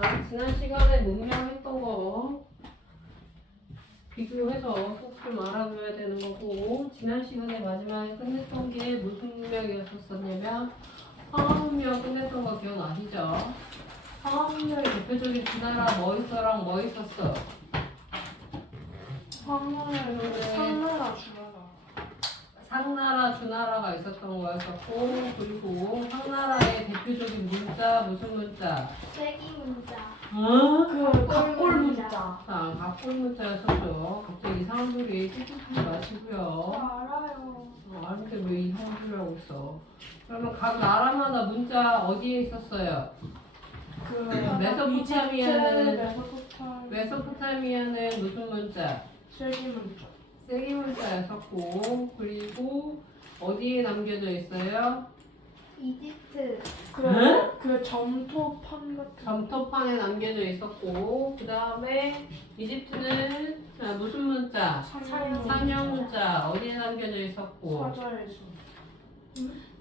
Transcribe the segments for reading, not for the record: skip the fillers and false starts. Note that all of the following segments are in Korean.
자, 지난 시간에 문명했던 거 비교해서 꼭 좀 알아둬야 되는 거고, 지난 시간에 마지막에 끝냈던 게 무슨 문명이었었냐면 황하문명 끝냈던 거 기억나시죠? 황하문명의 대표적인 두 나라 뭐 있어랑 뭐 있었어? 상나라 주나라. 상나라, 주나라가 있었던 거였었고, 그리고 황나라의 대표적인 문자 무슨 문자? 세기 문자. 각골 문자. 자, 각골 문자였었죠. 갑자기 이상한 소리 찝찝하지 마시고요. 알아요. 아는데 왜 이상한 소리 하고 있어? 그러면 각 나라마다 문자 어디에 있었어요? 메소포타미아는 무슨 문자? 세기 문자. 세기 문자였었고, 그리고 어디에 남겨져 있어요? 이집트. 그 점토판 같은. 점토판에 남겨져 있었고, 그 다음에 이집트는 자, 무슨 문자? 상형 문자 어디에 남겨져 있었고, 사자에서.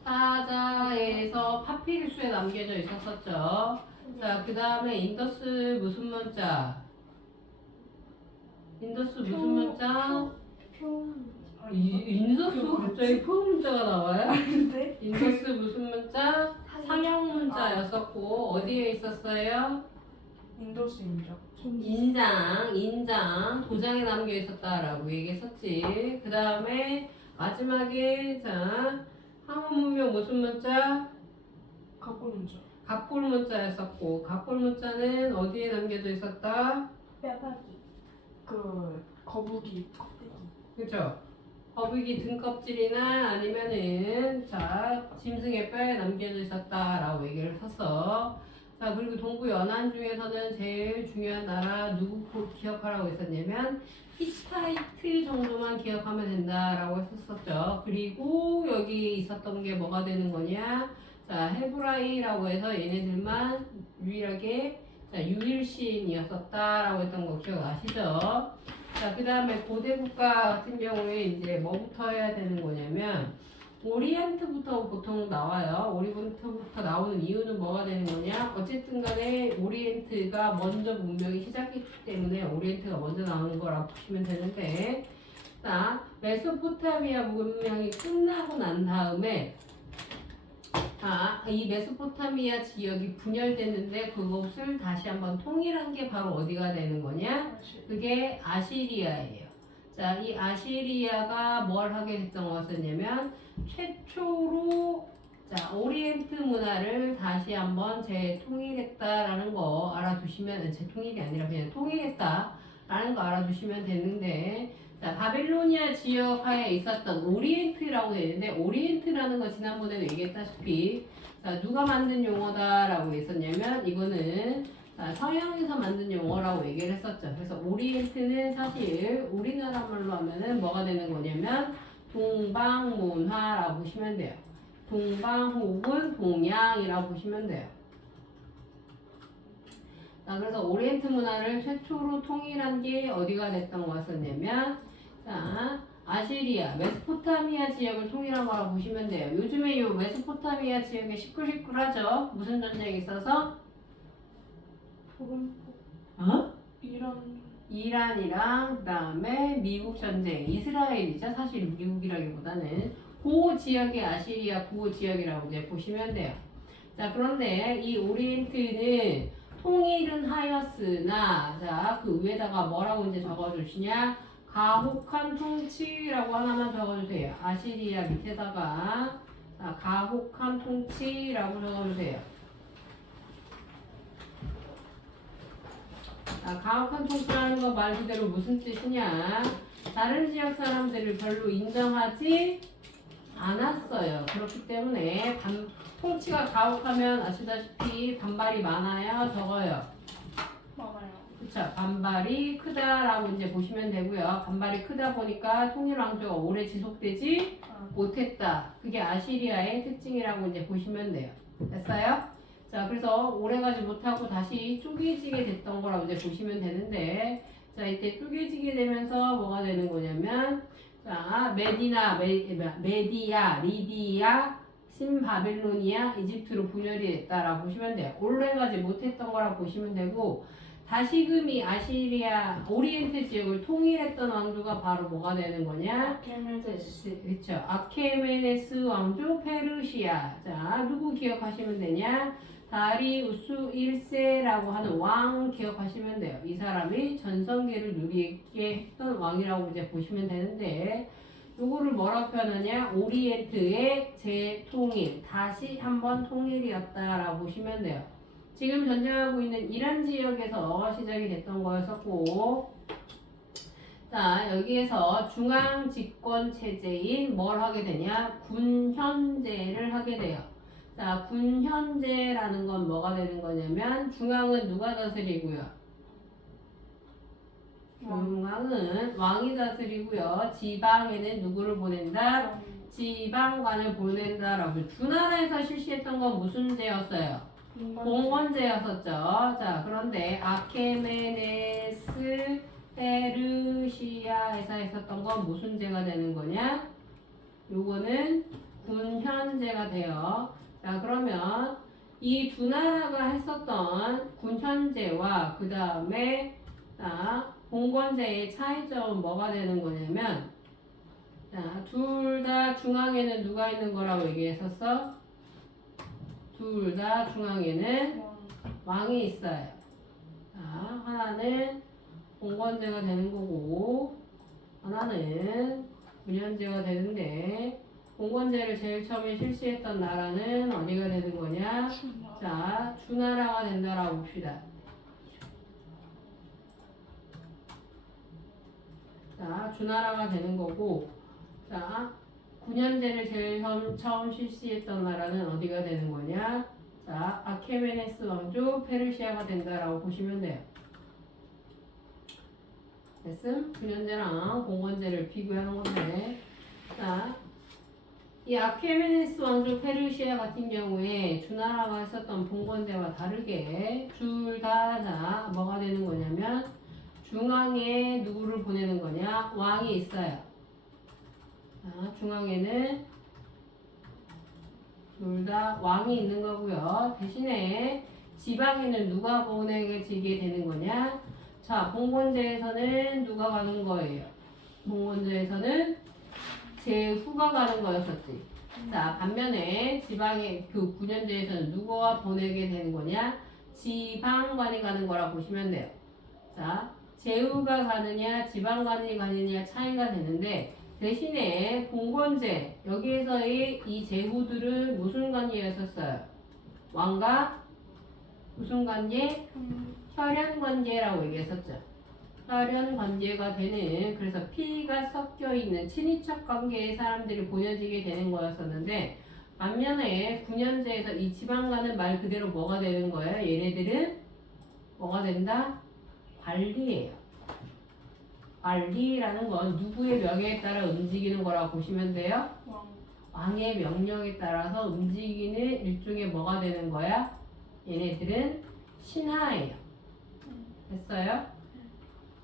사자에서 파피루스에 남겨져 있었었죠. 자, 그 다음에 인더스 무슨 문자? 인더스 무슨 문자? 인더스 갑자기 표 문자가 나와요? 근데 인더스 무슨 문자? 상형 문자였었고, 어디에 있었어요? 인도스 인정. 인장, 도장에 남겨 있었다라고 얘기했었지. 그 다음에 마지막에 자, 항원 문명 무슨 문자? 각골 문자. 갑골 문자였었고, 갑골 문자는 어디에 남겨져 있었다? 뼈다귀. 그 거북이 껍데기. 그죠? 거북이 등껍질이나 아니면은 자, 짐승의 뼈에 남겨져 있었다라고 얘기를 했었어. 자, 그리고 동부 연안 중에서는 제일 중요한 나라 누구 꼭 기억하라고 했었냐면 히타이트 정도만 기억하면 된다라고 했었죠. 그리고 여기 있었던 게 뭐가 되는 거냐? 자, 헤브라이라고 해서 얘네들만 유일하게 자, 유일신이었었다라고 했던 거 기억나시죠? 자, 그 다음에 고대 국가 같은 경우에 이제 뭐부터 해야 되는 거냐면 오리엔트부터 보통 나와요. 오리엔트부터 나오는 이유는 뭐가 되는 거냐? 어쨌든 간에 오리엔트가 먼저 문명이 시작했기 때문에 오리엔트가 먼저 나오는 거라고 보시면 되는데, 자, 메소포타미아 문명이 끝나고 난 다음에 이 메소포타미아 지역이 분열됐는데 그것을 다시 한번 통일한 게 바로 어디가 되는 거냐? 그게 아시리아예요. 자, 이 아시리아가 뭘 하게 됐던 것이냐면 최초로 자, 오리엔트 문화를 다시 한번 재통일했다라는 거 알아두시면, 재통일이 아니라 그냥 통일했다라는 거 알아두시면 되는데, 자, 바빌로니아 지역 하에 있었던 오리엔트라고 되어 있는데, 오리엔트라는 거 지난번에도 얘기했다시피 자, 누가 만든 용어다라고 했었냐면 이거는 자, 서양에서 만든 용어라고 얘기를 했었죠. 그래서 오리엔트는 사실 우리나라 말로 하면은 뭐가 되는 거냐면 동방문화라고 보시면 돼요. 동방 혹은 동양이라고 보시면 돼요. 자, 그래서 오리엔트 문화를 최초로 통일한 게 어디가 됐던 것이냐면 자, 아시리아, 메소포타미아 지역을 통일한 거라고 보시면 돼요. 요즘에 이 메소포타미아 지역에 시끌시끌하죠. 무슨 전쟁이 있어서? 이란이랑 그 다음에 미국 전쟁, 이스라엘이죠. 사실 미국이라기보다는 그 지역의 아시리아 그 지역이라고 이제 보시면 돼요. 자, 그런데 이 오리엔트는 통일은 하였으나 자, 그 위에다가 뭐라고 이제 적어주시냐? 가혹한 통치라고 하나만 적어주세요. 아시리아 밑에다가 자, 가혹한 통치라고 적어주세요. 자, 가혹한 통치라는 거 말 그대로 무슨 뜻이냐? 다른 지역 사람들을 별로 인정하지 않았어요. 그렇기 때문에 통치가 가혹하면 아시다시피 반발이 많아요, 적어요? 많아요. 그쵸. 반발이 크다라고 이제 보시면 되고요. 반발이 크다 보니까 통일왕조가 오래 지속되지 못했다. 그게 아시리아의 특징이라고 이제 보시면 돼요. 됐어요? 자, 그래서 오래가지 못하고 다시 쪼개지게 됐던 거라고 이제 보시면 되는데, 자, 이때 쪼개지게 되면서 뭐가 되는 거냐면, 자, 메디아, 리디아, 신바빌로니아 이집트로 분열이 됐다라고 보시면 돼요. 올라가지 못했던 거라 보시면 되고 다시금이 아시리아 오리엔트 지역을 통일했던 왕조가 바로 뭐가 되는 거냐? 아케메데스. 그렇죠. 아케메네스 왕조 페르시아. 자, 누구 기억하시면 되냐? 다리우스 1세라고 하는 왕 기억하시면 돼요. 이 사람이 전성기를 누리게 했던 왕이라고 이제 보시면 되는데 요거를 뭐라고 표현하냐? 오리엔트의 재통일, 다시 한번 통일이었다라고 보시면 돼요. 지금 전쟁하고 있는 이란 지역에서 시작이 됐던 거였었고, 자, 여기에서 중앙 집권 체제인 뭘 하게 되냐? 군현제를 하게 돼요. 자, 군현제라는 건 뭐가 되는 거냐면 중앙은 누가 다스리고요? 중앙은 왕이 다스리고요. 지방에는 누구를 보낸다? 지방관을 보낸다라고. 두 나라에서 실시했던 건 무슨 제였어요? 공원제였었죠. 자, 그런데 아케메네스 페르시아에서 했었던 건 무슨 제가 되는 거냐? 요거는 군현제가 돼요. 자, 그러면 이 두 나라가 했었던 군현제와 그 다음에 공권제의 차이점은 뭐가 되는 거냐면, 자, 둘 다 중앙에는 누가 있는 거라고 얘기했었어? 둘 다 중앙에는 왕이 있어요. 자, 하나는 공권제가 되는 거고, 하나는 군현제가 되는데, 공권제를 제일 처음에 실시했던 나라는 어디가 되는 거냐? 자, 주나라가 된다라고 봅시다. 자, 주나라가 되는 거고, 자, 군현제를 제일 처음 실시했던 나라는 어디가 되는 거냐? 자, 아케메네스 왕조 페르시아가 된다라고 보시면 돼요. 됐음? 군현제랑 공권제를 비교하는 건데, 자, 이 아케메네스 왕조 페르시아 같은 경우에 주나라가 했었던 봉건제와 다르게 둘 다 뭐가 되는 거냐면 중앙에 누구를 보내는 거냐? 왕이 있어요. 자, 중앙에는 둘 다 왕이 있는 거고요. 대신에 지방에는 누가 보내지게 되는 거냐? 자, 봉건제에서는 누가 가는 거예요? 봉건제에서는 제후가 가는 거였었지. 자, 반면에 지방의 그 군현제에서는 누가 보내게 되는 거냐? 지방관이 가는 거라 보시면 돼요. 자, 제후가 가느냐, 지방관이 가느냐 차이가 되는데 대신에 공권제 여기에서의 이 제후들은 무슨 관계였었어요? 왕과 무슨 관계? 혈연 관계라고 얘기했었죠. 혈연 관계가 되는, 그래서 피가 섞여 있는 친인척 관계의 사람들이 보내지게 되는 거였었는데 반면에 군현제에서 이 지방관은 말 그대로 뭐가 되는 거예요? 얘네들은 뭐가 된다? 관리예요. 관리라는 건 누구의 명예에 따라 움직이는 거라고 보시면 돼요. 왕의 명령에 따라서 움직이는 일종의 뭐가 되는 거야? 얘네들은 신하예요. 됐어요?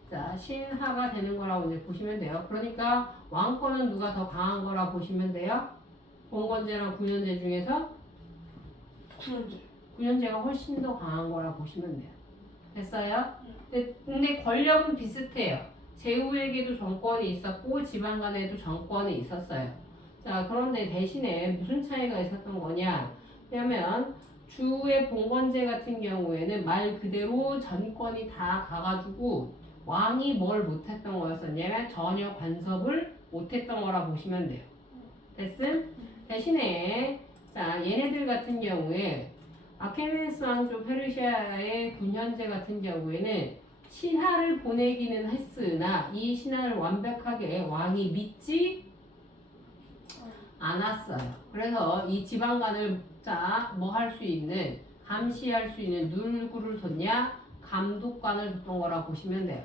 자, 신하가 되는 거라고 이제 보시면 돼요. 그러니까 왕권은 누가 더 강한 거라 보시면 돼요? 공권제랑 군현제 중에서 군현제. 군현제가 훨씬 더 강한 거라 보시면 돼요. 됐어요? 근데 권력은 비슷해요. 제후에게도 정권이 있었고 지방 간에도 정권이 있었어요. 자, 그런데 대신에 무슨 차이가 있었던 거냐? 왜냐면 주의 봉건제 같은 경우에는 말 그대로 전권이 다 가가지고 왕이 뭘 못했던 거였었냐면 전혀 간섭을 못했던 거라 보시면 돼요. 됐음? 대신에 자, 얘네들 같은 경우에 아케메네스 왕조 페르시아의 군현제 같은 경우에는 신하를 보내기는 했으나 이 신하를 완벽하게 왕이 믿지 않았어요. 그래서 이 지방관을 자, 뭐 할 수 있는, 감시할 수 있는 누구를 뒀냐? 감독관을 뒀던 거라 보시면 돼요.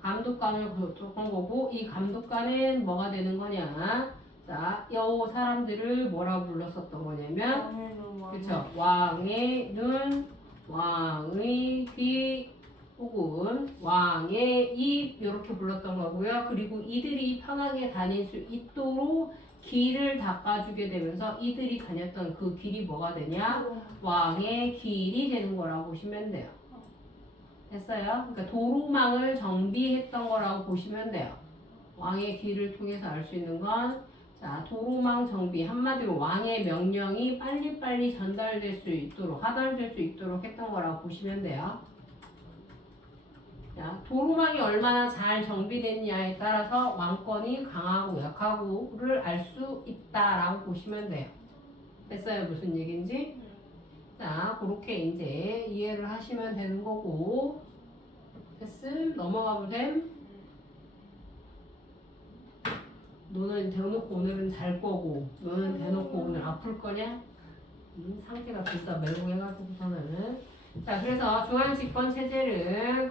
감독관을 뒀던 거고, 이 감독관은 뭐가 되는 거냐? 자, 이 사람들을 뭐라고 불렀었던 거냐면, 그쵸? 왕의 눈, 왕의 귀, 혹은 왕의 입, 이렇게 불렀던 거고요. 그리고 이들이 편하게 다닐 수 있도록 길을 닦아주게 되면서 이들이 다녔던 그 길이 뭐가 되냐? 왕의 길이 되는 거라고 보시면 돼요. 됐어요? 그러니까 도로망을 정비했던 거라고 보시면 돼요. 왕의 길을 통해서 알 수 있는 건 자, 도로망 정비 한마디로 왕의 명령이 빨리빨리 전달될 수 있도록 하달될 수 있도록 했던 거라고 보시면 돼요. 자, 도로망이 얼마나 잘 정비됐냐에 따라서 왕권이 강하고 약하고를 알 수 있다라고 보시면 돼요. 됐어요? 무슨 얘기인지? 자, 그렇게 이제 이해를 하시면 되는 거고 됐음? 넘어가 보셈. 너는 대놓고 오늘은 잘 거고 너는 대놓고 오늘 아플 거냐? 상태가 진짜 멜롱해가지고서는 자 그래서 중앙집권 체제를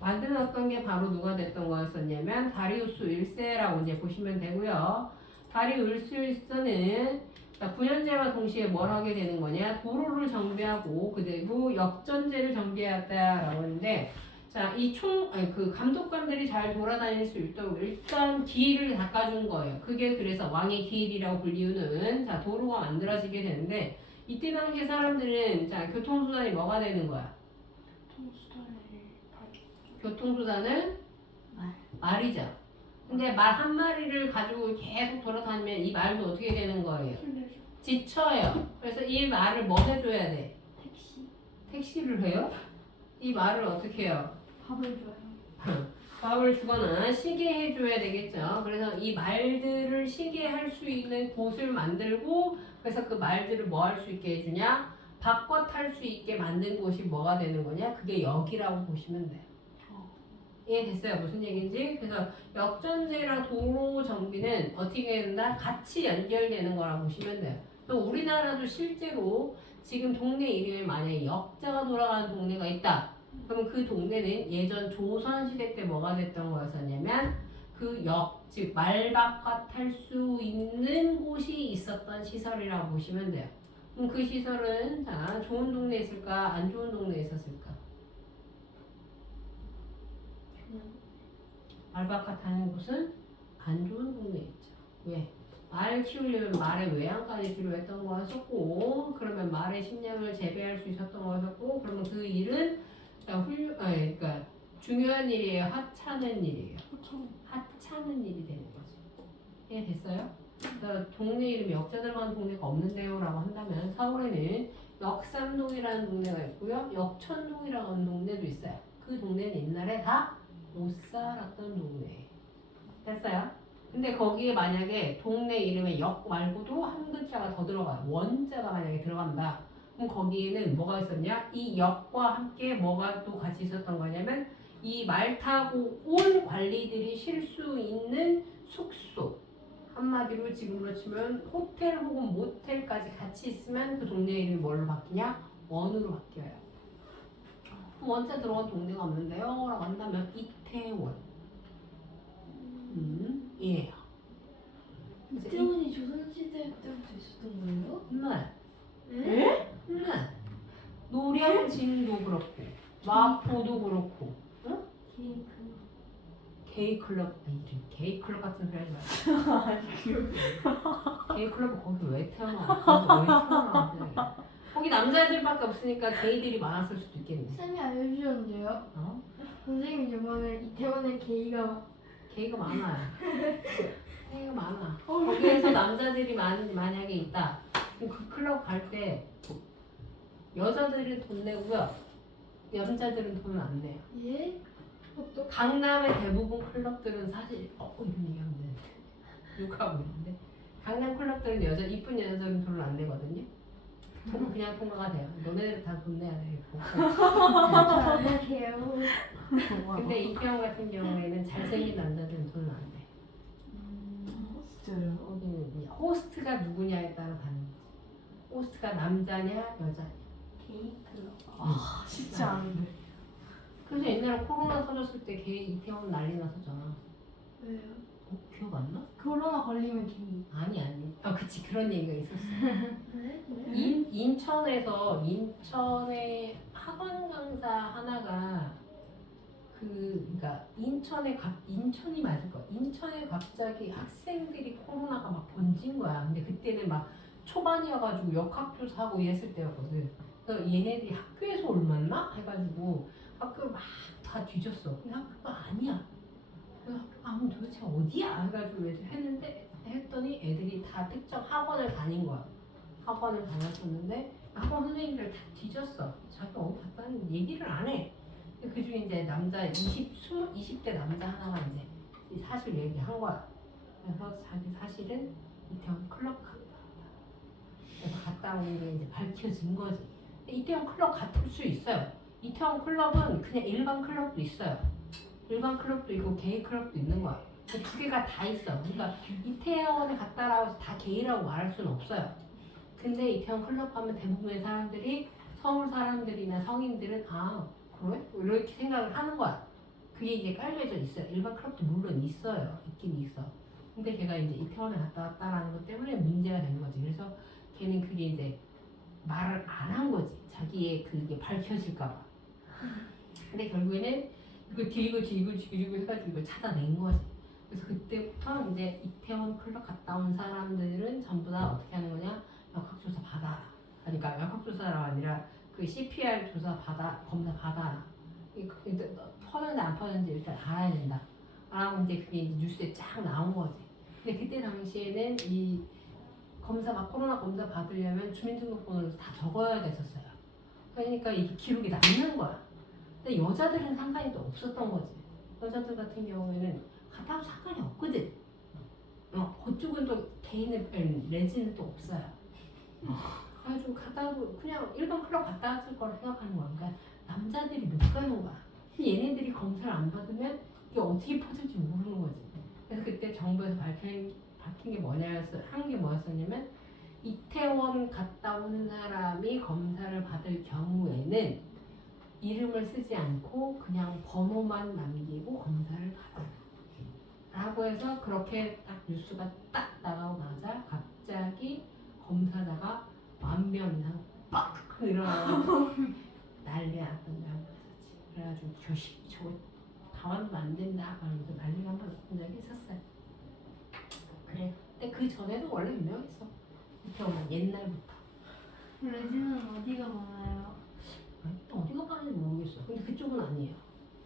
만들었던 게 바로 누가 됐던 거였었냐면 다리우스 1세라고 이제 보시면 되고요. 다리우스 1세는 9년제와 동시에 뭘 하게 되는 거냐? 도로를 정비하고 그리고 역전제를 정비했다라고 하는데 자, 그 감독관들이 잘 돌아다닐 수 있도록 일단 길을 닦아준 거예요. 그게 그래서 왕의 길이라고 불리우는 자, 도로가 만들어지게 되는데 이때 당시 사람들은 자, 교통수단이 뭐가 되는 거야? 교통수단은 말이죠. 근데 말 한 마리를 가지고 계속 돌아다니면 이 말도 어떻게 되는 거예요? 지쳐요. 그래서 이 말을 뭐 해줘야 돼? 택시를 해요? 이 말을 어떻게 해요? 밥을 줘요. 밥을 주거나 쉬게 해줘야 되겠죠. 그래서 이 말들을 쉬게 할 수 있는 곳을 만들고 그래서 그 말들을 뭐 할 수 있게 해주냐? 바꿔 탈 수 있게 만든 곳이 뭐가 되는 거냐? 그게 역이라고 보시면 돼요. 이해됐어요? 무슨 얘기인지? 그래서 역전제랑 도로 정비는 어떻게 된다? 같이 연결되는 거라고 보시면 돼요. 또 우리나라도 실제로 지금 동네 이름에 만약에 역자가 돌아가는 동네가 있다. 그러면 그 동네는 예전 조선시대 때 뭐가 됐던 거였었냐면 그 역, 즉 말바꿔 탈 수 있는 곳이 있었던 시설이라고 보시면 돼요. 그럼 그 시설은 자 좋은 동네에 있을까? 안 좋은 동네에 있었을까? 말바꿔 타는 곳은 안 좋은 동네에 있죠. 왜? 말 키우려면 말의 외양간이 필요했던 거였었고 그러면 말의 식량을 재배할 수 있었던 거였었고 그러면 그 일은 그러니까 중요한 일이에요. 하찮은 일이에요. 하찮은 일이 되는 거죠. 이해됐어요? 그래서 동네 이름이 역자 들어간 동네가 없는데요 라고 한다면 서울에는 역삼동이라는 동네가 있고요. 역천동이라는 동네도 있어요. 그 동네는 옛날에 다 못 살았던 동네. 됐어요? 근데 거기에 만약에 동네 이름에 역 말고도 한 글자가 더 들어가요. 원자가 만약에 들어간다. 그럼 거기에는 뭐가 있었냐? 이 역과 함께 뭐가 또 같이 있었던 거냐면 이 말 타고 온 관리들이 쉴 수 있는 숙소. 한마디로 지금으로 치면 호텔 혹은 모텔까지 같이 있으면 그 동네 이름이 뭘로 바뀌냐? 원으로 바뀌어요. 원자 들어간 동네가 없는데요? 라고 한다면 이태원. 이에요. 이태원이 조선시대 때부터 있었던 거예요? 네. 네. 노량진도 그렇고 마포도 그렇고 응? 게이클럽 이름 게이클럽 같은 소리 하지 마. 게이클럽 거기 왜 태어나? 거기 왜 태어나? 거기 남자애들밖에 없으니까 게이들이 많았을 수도 있겠네. 쌤이 알려주셨는데요. 어? 선생님 저번에 이태원에 게이가 많아요. 게이가 많아. 거기에서 남자들이 만약에 있다. 그럼 그 클럽 갈 때 여자들은 돈 내고요. 남자들은 돈을 안 내요. 예? 강남의 대부분 클럽들은 사실 이런 얘기하면 되는데 욕하고 있는데 강남 클럽들은 이쁜 여자들은 돈을 안 내거든요. 돈은 그냥 통과가 돼요. 너네들 다 돈 내야 되겠고. 잘해요. 근데 이태원 같은 경우에는 잘생긴 남자들은 돈을 안 내. 진짜요? 거기는 이제 호스트가 누구냐에 따라 다른 거지. 호스트가 남자냐 여자냐. 게이클럽. 아 쉽지 않은데. 그래서 옛날에 코로나 터졌을 때 이태원 난리 났었잖아. 왜요? 기억 안 나? 코로나 걸리면 게이. 아니. 그치 그런 얘기가 있었어. 네? 인천에 학원 강사 하나가 그러니까 인천이 맞을 거야. 인천에 갑자기 학생들이 코로나가 막 번진 거야. 근데 그때는 막 초반이어가지고 역학조사하고 이랬을 때였거든. 그래서 얘네들이 학교에서 옮았나 해가지고 학교를 막 다 뒤졌어. 근데 학교가 아니야. 그래서 도대체 어디야? 해가지고 했더니 애들이 다 특정 학원을 다닌 거야. 학원을 다녔었는데 학원 선생님들 다 뒤졌어. 자기가 어디 갔다는 얘기를 안 해. 그 중에 이제 남자 20대 남자 하나가 이제 사실 얘기한 거야. 그래서 자기 사실은 이태원 클럽 갔다 왔다. 그래서 갔다 온 게 이제 밝혀진 거지. 근데 이태원 클럽 같을 수 있어요. 이태원 클럽은 그냥 일반 클럽도 있어요. 일반 클럽도 있고 게이 클럽도 있는 거야. 두 개가 다 있어. 그러니까 이태원에 갔다라고 해서 다 게이라고 말할 수는 없어요. 근데 이태원 클럽 하면 대부분의 사람들이 서울 사람들이나 성인들은 그래? 이렇게 생각을 하는 거야. 그게 이제 깔려져 있어요. 일반 클럽도 물론 있어요. 있긴 있어. 근데 걔가 이제 이태원에 갔다 왔다라는 것 때문에 문제가 된 거지. 그래서 걔는 그게 이제 말을 안 한 거지. 자기의 그게 밝혀질까봐. 근데 결국에는 이걸 뒤고 해가지고 이걸 찾아낸 거지. 그래서 그때부터 이제 이태원 클럽 갔다 온 사람들은 전부 다 어떻게 하는 거냐? 역학조사 받아라. 그러니까 역학조사가 아니라 그 CPR 검사 받아라. 퍼는지 안 퍼는지 일단 알아야 된다. 알아보면 이제 그게 이제 뉴스에 쫙 나온 거지. 근데 그때 당시에는 이 코로나 검사 받으려면 주민등록번호를 다 적어야 됐었어요. 그러니까 이게 기록이 남는 거야. 근데 여자들은 상관이 또 없었던 거지. 여자들 같은 경우에는 갔다 와도 상관이 없거든. 그쪽은 또 레지는 또 없어요. 그래가지고 갔다 와도 그냥 일반 클럽 갔다 왔을 거라 생각하는 거야. 그러니까 남자들이 못 가는 거야. 얘네들이 검사를 안 받으면 이게 어떻게 퍼질지 모르는 거지. 그래서 그때 정부에서 밝힌 게 뭐였었냐면 이태원 갔다 오는 사람이 검사를 받을 경우에는 이름을 쓰지 않고 그냥 번호만 남기고 검사를 받아라 라고 해서 그렇게 딱 뉴스가 딱 나가고나자 갑자기 검사자가 10,000명 이상 빡 늘어나고 난리가 났던 적이 있었지. 그래가지고 저거 가만두면 안 된다 하면서 난리가 한번 났던 적이 있었어요. 그래. 근데 그 전에도 원래 유명했어. 이태원은 옛날부터. 레지는 어디가 많아요? 어디가 가는지 모르겠어. 근데 그쪽은 아니에요.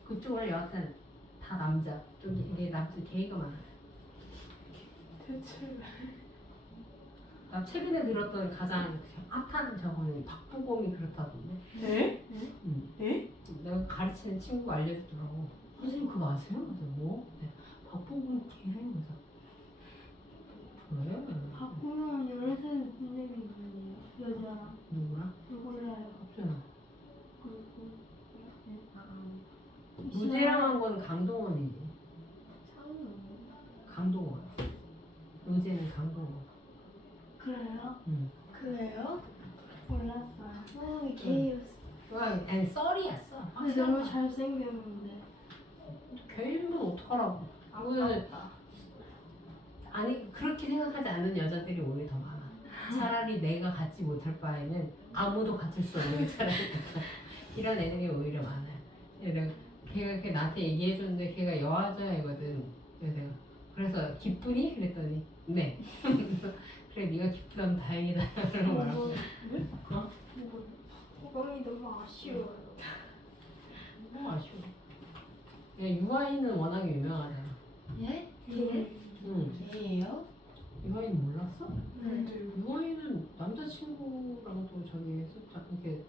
그쪽은 여하튼 다 남자. 이게 남자 게이가 많아. 대체 나 최근에 들었던 가장 핫한 저거는 박보검이 그렇다던데. 네? 네? 내가 가르치는 친구가 알려주더라고. 선생님 그거 아세요? 그래서 뭐? 네. 박보검 게이래요. 그래서 그래? 바꾸면 11살 선생님 아니에요? 여자랑 누구랑? 몰라요. 없잖아. 그리고 무죄랑 한 건 강동원이지. 강동원. 무죄는 강동원. 그래요? 응. 그래요? 몰랐어요. 게이였어. and 썰이었어. 근데 너무 잘생겼는데. 게이면 어떡하라고. 그거는 아니 그렇게 생각하지 않는 여자들이 오히려 더 많아. 차라리 내가 갖지 못할 바에는 아무도 갖을 수 없는 게 차라리 낫다. 이런 애들이 오히려 많아요. 걔가 이렇게 나한테 얘기해줬는데 걔가 여자애거든. 그래서 기쁘니? 그랬더니 네. 그래 네가 기쁘다면 다행이다. 그런 거라고. 어? 호감이 너무 아쉬워요. 너무 아쉬워. 유아인은 워낙에 유명하잖아. 예? 예? 응. 게이예요? 유아인 몰랐어? 네. 유아인은 남자친구랑도 저기 했었잖아. 이렇게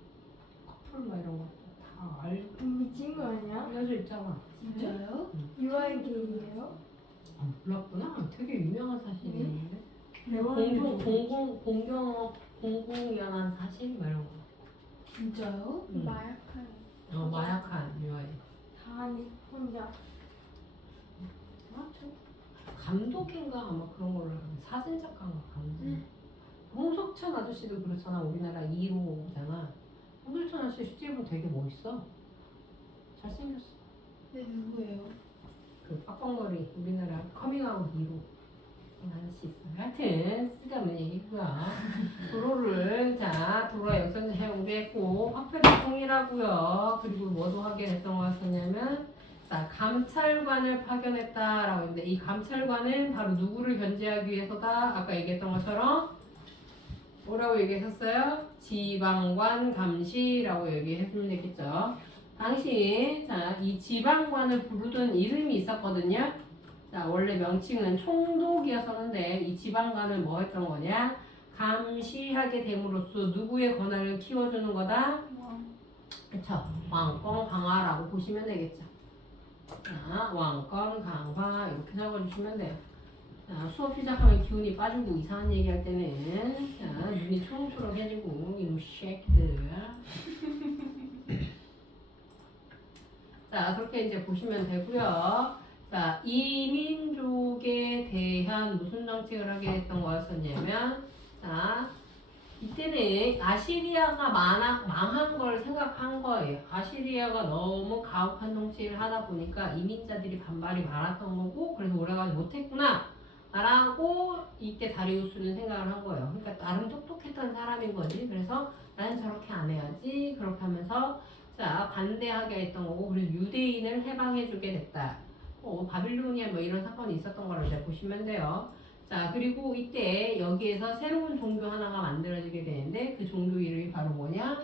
커플 막 이런 거 다 알고 미친 거 아니야? 알려져 있잖아. 진짜요? 유아인 게이예요? 몰랐구나. 되게 유명한 사실인데. 대박이네. 공공연한 사실 막 이런 거. 진짜요? 응. 마약한 마약한 유아인. 다니 혼자. 감독인가 아마 그런 걸로 알고 있는데 사진 작가인가 감독. 홍석천 아저씨도 그렇잖아. 우리나라 2호잖아. 홍석천 아저씨 실제 보면 되게 멋있어. 잘생겼어. 네, 누구예요? 그 빡빡머리 우리나라 커밍아웃 2호 아저씨 있어. 하여튼 쓰자면 얘기고요. 도로와 역선 사용도 했고 화폐를 통일하고요. 그리고 뭐도 하게 됐던 것 같았냐면 자, 감찰관을 파견했다라고 했는데 이 감찰관은 바로 누구를 견제하기 위해서다? 아까 얘기했던 것처럼 뭐라고 얘기했었어요? 지방관 감시라고 얘기했으면 되겠죠. 당시 자, 이 지방관을 부르던 이름이 있었거든요. 자, 원래 명칭은 총독이었었는데 이 지방관을 뭐 했던 거냐? 감시하게 됨으로써 누구의 권한을 키워주는 거다? 그쵸? 왕권 강화라고 보시면 되겠죠. 자, 왕권 강화 이렇게 적어주시면 돼요. 자, 수업 시작하면 기운이 빠지고 이상한 얘기할 때는 자, 눈이 초록초록해지고 이놈 쉐이크들. 자, 그렇게 이제 보시면 되고요. 자, 이민족에 대한 무슨 정책을 하게 했던 거였었냐면, 자, 이때는 아시리아가 망한 걸 생각한 거예요. 아시리아가 너무 가혹한 정치를 하다 보니까 이민자들이 반발이 많았던 거고, 그래서 오래가지 못했구나. 라고 이때 다리우스는 생각을 한 거예요. 그러니까 나름 똑똑했던 사람인 거지. 그래서 나는 저렇게 안 해야지. 그렇게 하면서 자, 반대하게 했던 거고, 그리고 유대인을 해방해주게 됐다. 바빌로니아 뭐 이런 사건이 있었던 걸 이제 보시면 돼요. 자, 그리고 이때 여기에서 새로운 종교 하나가 만들어지게 되는데 그 종교 이름이 바로 뭐냐?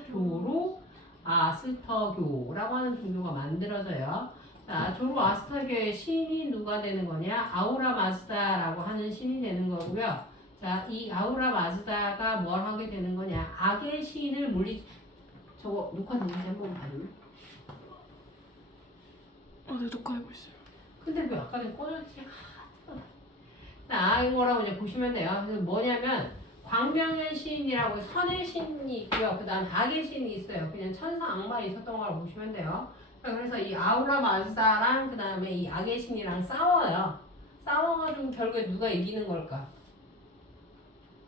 조로아스터교라고 하는 종교가 만들어져요. 자, 조로아스터교의 신이 누가 되는 거냐? 아우라 마즈다라고 하는 신이 되는 거고요. 자, 이 아우라 마즈다가 뭘 하게 되는 거냐? 악의 신을 저거 녹화 되는지 한번 봐줄래? 네, 녹화하고 있어요. 근데 왜 아까 전에 꺼졌지? 자, 이거라고 이제 보시면 돼요. 그래서 뭐냐면 광명의 시인이라고 선의 시인이 있고요. 그 다음 악의 시인이 있어요. 그냥 천사 악마가 있었던 걸 보시면 돼요. 자, 그래서 이 아우라 마즈다랑 그 다음에 이 악의 신이랑 싸워요. 싸워가지고 결국에 누가 이기는 걸까?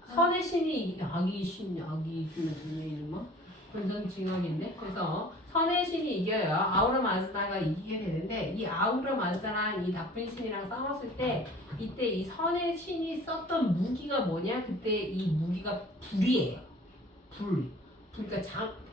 선의 신이 악의 신이 있으면 이놈아? 권선징악인데? 그래서 선의 신이 이겨요. 아우라 마즈다가 이기게 되는데 이 아우라 마즈다랑 이 나쁜 신이랑 싸웠을 때 이때 이 선의 신이 썼던 무기가 뭐냐? 그때 이 무기가 불이에요. 불. 그러니까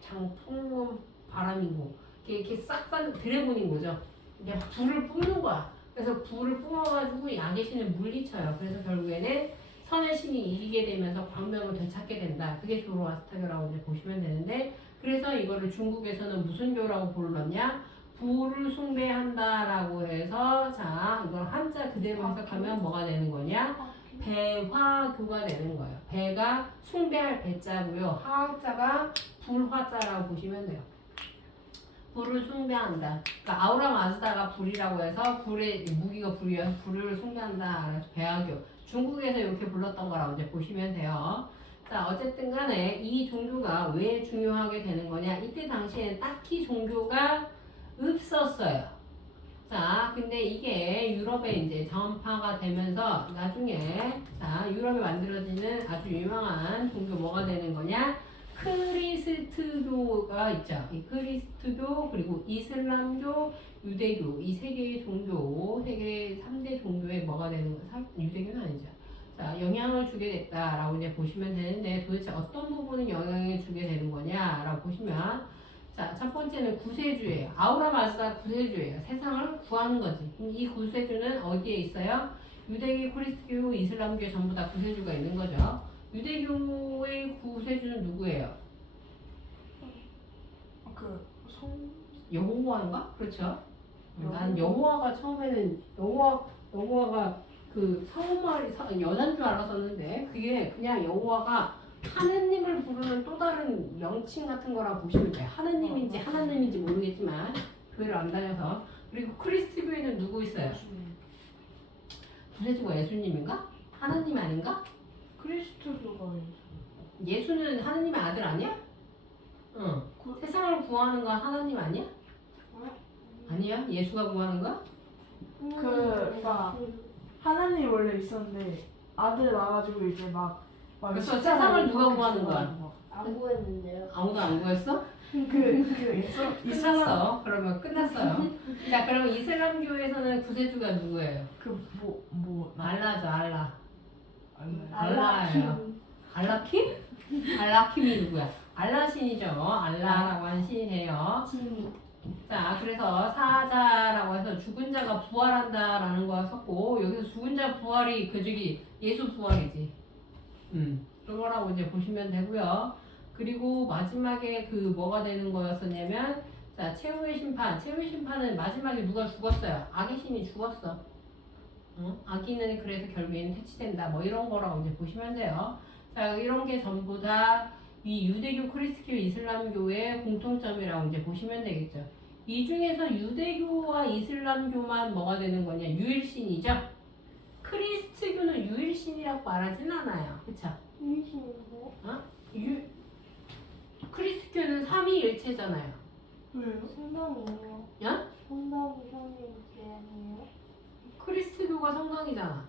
장풍 바람이고 이렇게 싹 드래곤인 거죠. 이게 불을 뿜는 거야. 그래서 불을 뿜어가지고 이 악의 신을 물리쳐요. 그래서 결국에는 선의 신이 이기게 되면서 광명을 되찾게 된다. 그게 조로아스터교라고 이제 보시면 되는데 그래서 이거를 중국에서는 무슨 교라고 불렀냐? 부를 숭배한다라고 해서 자 이걸 한자 그대로 해석하면 뭐가 되는 거냐? 배화교가 되는 거예요. 배가 숭배할 배자고요. 화자가 불화자라고 보시면 돼요. 불을 숭배한다. 그러니까 아우라 마즈다가 불이라고 해서 불의 무기가 불이어서 불을 숭배한다. 그래서 배화교. 중국에서 이렇게 불렀던 거라고 이제 보시면 돼요. 자, 어쨌든 간에 이 종교가 왜 중요하게 되는 거냐? 이때 당시에는 딱히 종교가 없었어요. 자, 근데 이게 유럽에 이제 전파가 되면서 나중에 자, 유럽에 만들어지는 아주 유명한 종교 뭐가 되는 거냐? 크리스트교가 있죠. 이 크리스트교 그리고 이슬람교, 유대교 이 세 개의 종교, 세계 3대 종교에 뭐가 되는 거? 유대교는 아니죠. 자, 영향을 주게 됐다라고 이제 보시면 되는데 도대체 어떤 부분은 영향을 주게 되는 거냐라고 보시면 자, 첫 번째는 구세주예요. 아우라 마즈다 구세주예요. 세상을 구하는 거지. 이 구세주는 어디에 있어요? 유대교, 크리스트교, 이슬람교 전부 다 구세주가 있는 거죠. 유대교의 구세주는 누구예요? 여호와인가? 그렇죠. 난 여호와가 처음에는 여호와가 그 성말이 여자인 줄 알았었는데 그게 그냥 여호와가 하느님을 부르는 또 다른 명칭 같은 거라고 보시면 돼요. 하느님인지 하나님인지 모르겠지만 교회를 안 다녀서. 그리고 크리스트교에는 누구 있어요? 구세주가 예수님인가? 하느님 아닌가? 크리스토교가 예수는 하느님의 아들 아니야? 응. 세상을 구하는 건 하나님 아니야? 아니야? 예수가 구하는 거야? 그러니까 하나님이 원래 있었는데 아들 나와가지고 이제 막 그래서 세상을 누가 구하는 거야? 안 구했는데요. 아무도 안 구했어? 이슬람 끝났어. 그러면 끝났어요. 자, 그러면 이슬람교에서는 구세주가 누구예요? 알라죠, 알라. 알라예요. 알라킴? 알라킴이 누구야? 알라신이죠. 알라라고 하는 신이에요. 지미. 자, 그래서 사자라고 해서 죽은 자가 부활한다라는 거였었고, 여기서 죽은 자 부활이 그저기 예수 부활이지. 그거라고 이제 보시면 되고요. 그리고 마지막에 그 뭐가 되는 거였었냐면, 자, 최후의 심판. 최후의 심판은 마지막에 누가 죽었어요? 악의 신이 죽었어. 악인은 그래서 결국에는 퇴치된다. 뭐 이런 거라고 이제 보시면 돼요. 자, 이런 게 전부 다 이 유대교, 크리스교, 이슬람교의 공통점이라고 이제 보시면 되겠죠. 이 중에서 유대교와 이슬람교만 뭐가 되는 거냐? 유일신이죠. 크리스트교는 유일신이라고 말하진 않아요. 그쵸? 유신인데 크리스트교는 삼위일체잖아요. 왜요? 성당이에요. 야? 성당이 성인제 아니에요? 크리스트교가 성당이잖아.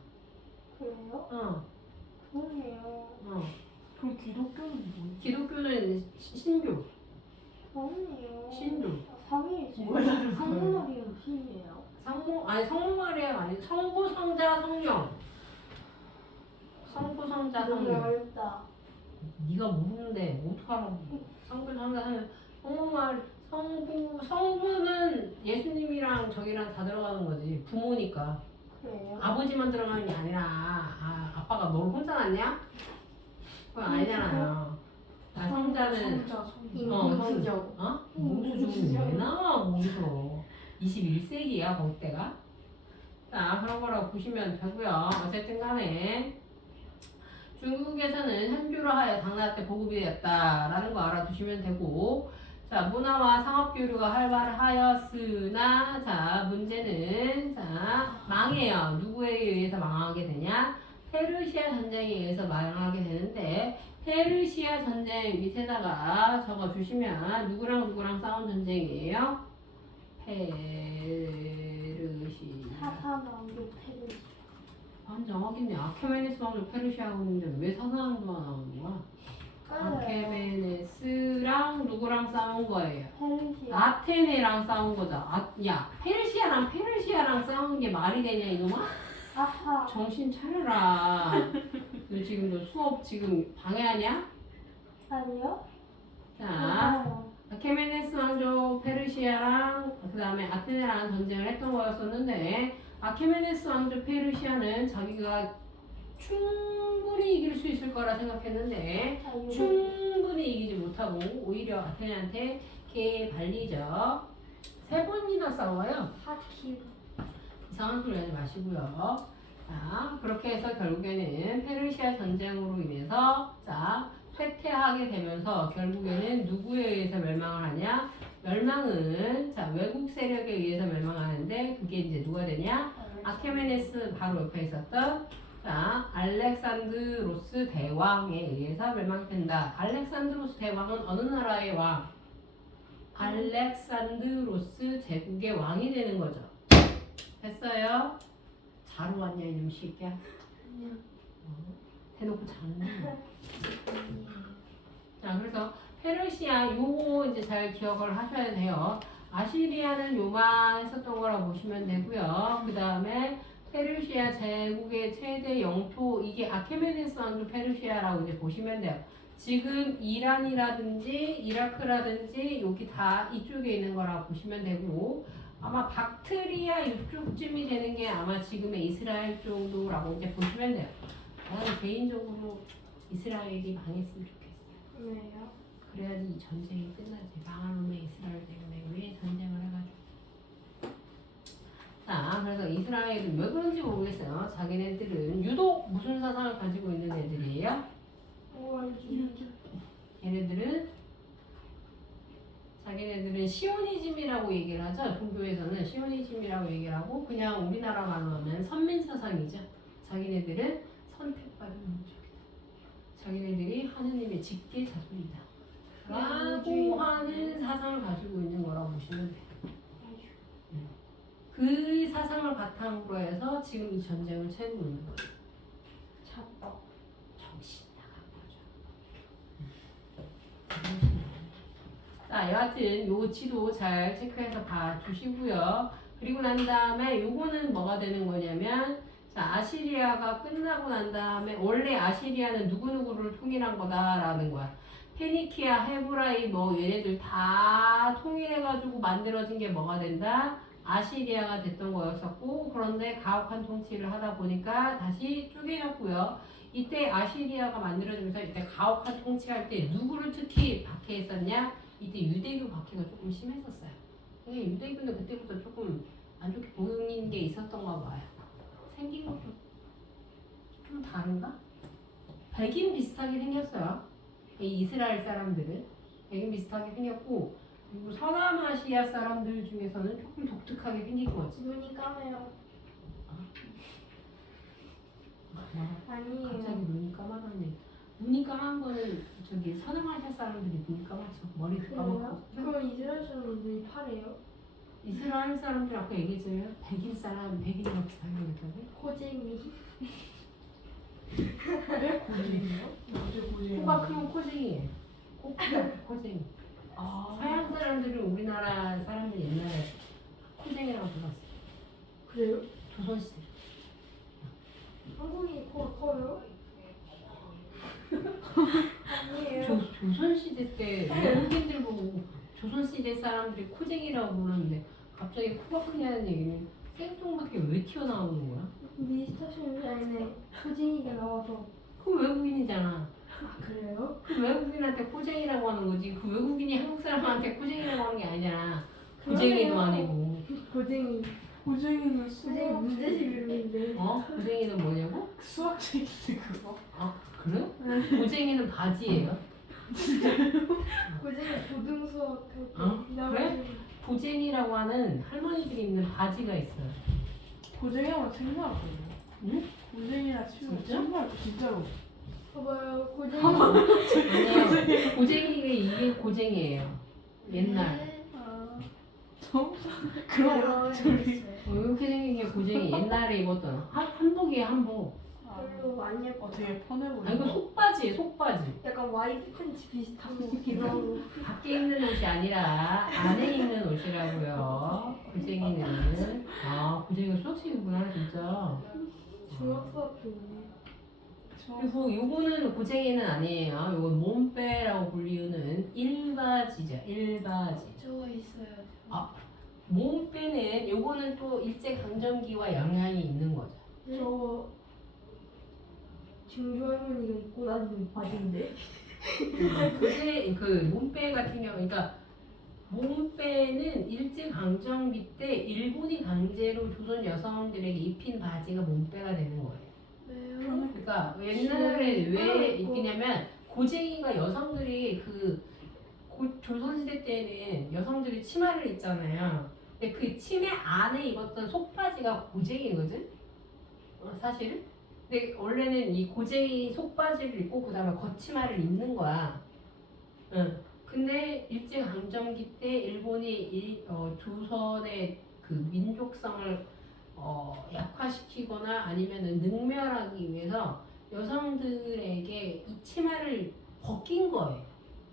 그래요? 그러네요. 그럼 기독교는 뭐예요? 기독교는 신교, 그러네요. 신교. 삼위일체. 뭐가 다른 거예요? 성모마리아 신이에요. 성모 마리아 아니 성부, 성자, 성령. 성부, 성자, 너무 성령. 어렵다. 네가 모르는데 어떡하라고. 성부, 성자, 성령. 성부는 예수님이랑 저기랑 다 들어가는 거지. 부모니까. 그래요? 아버지만 들어가는 게 아니라 아빠가 널 혼자 낳냐? 그건 아니잖아요. 성자는 성자. 임금수적. 임금수족은 왜 나와 거기서 21세기야 거기 때가. 자, 그런 거라고 보시면 되고요. 어쨌든 간에 중국에서는 현교로 하여 당나라 때 보급이 되었다라는 거 알아두시면 되고, 자, 문화와 상업교류가 활발하였으나, 자, 문제는, 자, 망해요. 누구에 의해서 망하게 되냐? 페르시아 전쟁에 의해서 망하게 되는데, 페르시아 전쟁 밑에다가 적어주시면, 누구랑 싸운 전쟁이에요? 페르시아. 사사왕조 페르시. 완전 확인네. 아케메네스 왕조 페르시아고 있는데 왜 사사왕조가 나오는 거야? 아케메네스랑 누구랑 싸운 거예요? 페르시아. 아테네랑 싸운 거죠. 야, 페르시아랑 싸우는 게 말이 되냐 이놈아? 아하. 정신 차려라. 너 지금 너 수업 지금 방해하냐? 아니요? 자, 아니요. 아케메네스 왕조 페르시아랑 그 다음에 아테네랑 전쟁을 했던 거였었는데, 아케메네스 왕조 페르시아는 자기가 충분히 이길 수 있을 거라 생각했는데 충분히 이기지 못하고 오히려 아테네한테 개발리죠. 3번이나 싸워요. 하키. 이상한 소리 하지 마시고요. 자, 그렇게 해서 결국에는 페르시아 전쟁으로 인해서 자, 쇠퇴하게 되면서 결국에는 누구에 의해서 멸망을 하냐? 멸망은 자, 외국 세력에 의해서 멸망하는데 그게 이제 누가 되냐? 아케메네스 바로 옆에 있었던 자, 알렉산드로스 대왕에 의해서 멸망된다. 알렉산드로스 대왕은 어느 나라의 왕? 알렉산드로스 제국의 왕이 되는 거죠. 됐어요? 자러 왔냐 이놈 새끼야? 대놓고 자는. 자, 그래서 페르시아 요거 이제 잘 기억을 하셔야 돼요. 아시리아는 요만 했었던 거라 보시면 되고요. 그 다음에 페르시아 제국의 최대 영토 이게 아케메네스 왕조 페르시아라고 이제 보시면 돼요. 지금 이란이라든지 이라크라든지 여기 다 이쪽에 있는 거라고 보시면 되고, 아마 박트리아 이쪽쯤이 되는 게 아마 지금의 이스라엘 정도라고 이제 보시면 돼요. 나는 개인적으로 이스라엘이 망했으면 좋겠어요. 왜요? 그래야지 이 전쟁이 끝나지. 망한 놈의 이스라엘 때문에 왜 전쟁을 해가지고. 자, 그래서 이스라엘은 왜 그런지 모르겠어요. 자기네들은 유독 무슨 사상을 가지고 있는 애들이에요? 얘네들은 자기네들은 시오니즘이라고 얘기를 하죠. 종교에서는 시오니즘이라고 얘기를 하고, 그냥 우리나라 말로 하면 선민사상이죠. 자기네들은 선택받은 민족이다. 자기네들이 하느님의 직계 자손이다 라고 하는 사상을 가지고 있는 거라고 보시면 돼요. 그 사상을 바탕으로 해서 지금 이 전쟁을 치르고 있는 거예요. 잡다. 정신 나간 거죠. 자, 여하튼 요 지도 잘 체크해서 봐주시고요. 그리고 난 다음에 요거는 뭐가 되는 거냐면, 자, 아시리아가 끝나고 난 다음에 원래 아시리아는 누구누구를 통일한 거다라는 거야. 페니키아, 헤브라이 뭐 얘네들 다 통일해가지고 만들어진 게 뭐가 된다? 아시리아가 됐던 거였었고 그런데 가혹한 통치를 하다 보니까 다시 쪼개졌고요. 이때 아시리아가 만들어지면서 이때 가혹한 통치할 때 누구를 특히 박해했었냐? 이때 유대교 박해가 조금 심했었어요. 근데 유대교는 그때부터 조금 안 좋게 보이는 게 있었던가 봐요. 생긴 것도 좀 다른가? 백인 비슷하게 생겼어요. 이 이스라엘 사람들은 백인 비슷하게 생겼고 그리고 서남아시아 사람들 중에서는 조금 독특하게 생긴 것 같지. 눈이 까매요. 아니에요. 갑자기 눈이 까마졌네. 눈이 까만 거는 저기 서남아시아 사람들이 눈이 까맣죠. 머리도 그래요? 까맣고. 그럼 이스라엘 사람은 눈이 파래요? 이스라엘 사람들 아까 얘기했잖아요. 백인 사람 백인이랑 비슷하게 생겼다고. 고쟁이. 왜 고쟁이요? 언제 고쟁이? 코가 크면 코쟁이에요. 코가 코쟁이. 아, 서양 사람들은 우리나라 사람들 옛날에 코쟁이라고 불렀어요. 그래요? 조선시대. 한국인이 코가 커요? 아니에요. 조선시대 때 외국인들 보고 조선시대 사람들이 코쟁이라고 부르는데 갑자기 코가 크냐는 얘기는 생뚱맞게 왜 튀어나오는 거야? 미스터션 라인에 고쟁이가 나와서. 그 외국인이잖아. 아 그래요? 그 외국인한테 코쟁이라고 하는 거지. 그 외국인이 한국 사람한테 코쟁이라고 하는 게 아니잖아. 고쟁이도 아니고. 고쟁이. 고쟁이는 고쟁이 수학 문제집 이름인데. 어? 고쟁이는 뭐냐고? 수학책인데 그거? 아 그래? 고쟁이는 바지예요. 고쟁이 고등수학 어? 그래? 고쟁이라고 하는 할머니들이 입는 바지가 있어요. 고쟁이하면 생각하거든요. 응? 고쟁이나 치우면 진짜? 생각 진짜로. 봐봐요. 고쟁이. 아니에요. 고쟁이가 이게 고쟁이에요. 옛날. 아. 그럼 저기 이렇게 생긴 게 고쟁이. 옛날에 입었던 한복이에요. 한복. 별로 안 예뻐. 되게 편해 보여. 아 이거 속바지예요. 속바지. 약간 와이드 팬츠 비슷한 거 같기도 하고. 밖에 입는 옷이 아니라 안에 입는 옷이라고요. 고쟁이는. 아 고쟁이가 수학식이구나 진짜. 중학 수학 배우네. 그리고 요거는 고쟁이는 아니에요. 요건 몸빼라고 불리우는 일바지죠. 일바지. 저거 있어요. 몸빼는 요거는 또 일제강점기와 영향이 있는 거죠. 저거 증조 할머니가 입고 다니는 바지인데. 그 몸빼 같은 경우, 그러니까 몸빼는 일제강점기 때 일본이 강제로 조선 여성들에게 입힌 바지가 몸빼가 되는 거예요. 왜요? 그러니까 옛날에 왜 입히냐면 고쟁이가 여성들이 조선시대 때는 여성들이 치마를 입잖아요. 근데 그 치마 안에 입었던 속바지가 고쟁이거든. 사실은. 근데 원래는 이 고쟁이 속바지를 입고 그다음에 겉치마를 입는 거야. 응. 근데 일제강점기 때 일본이 조선의 그 민족성을 약화시키거나 아니면은 능멸하기 위해서 여성들에게 이 치마를 벗긴 거예요.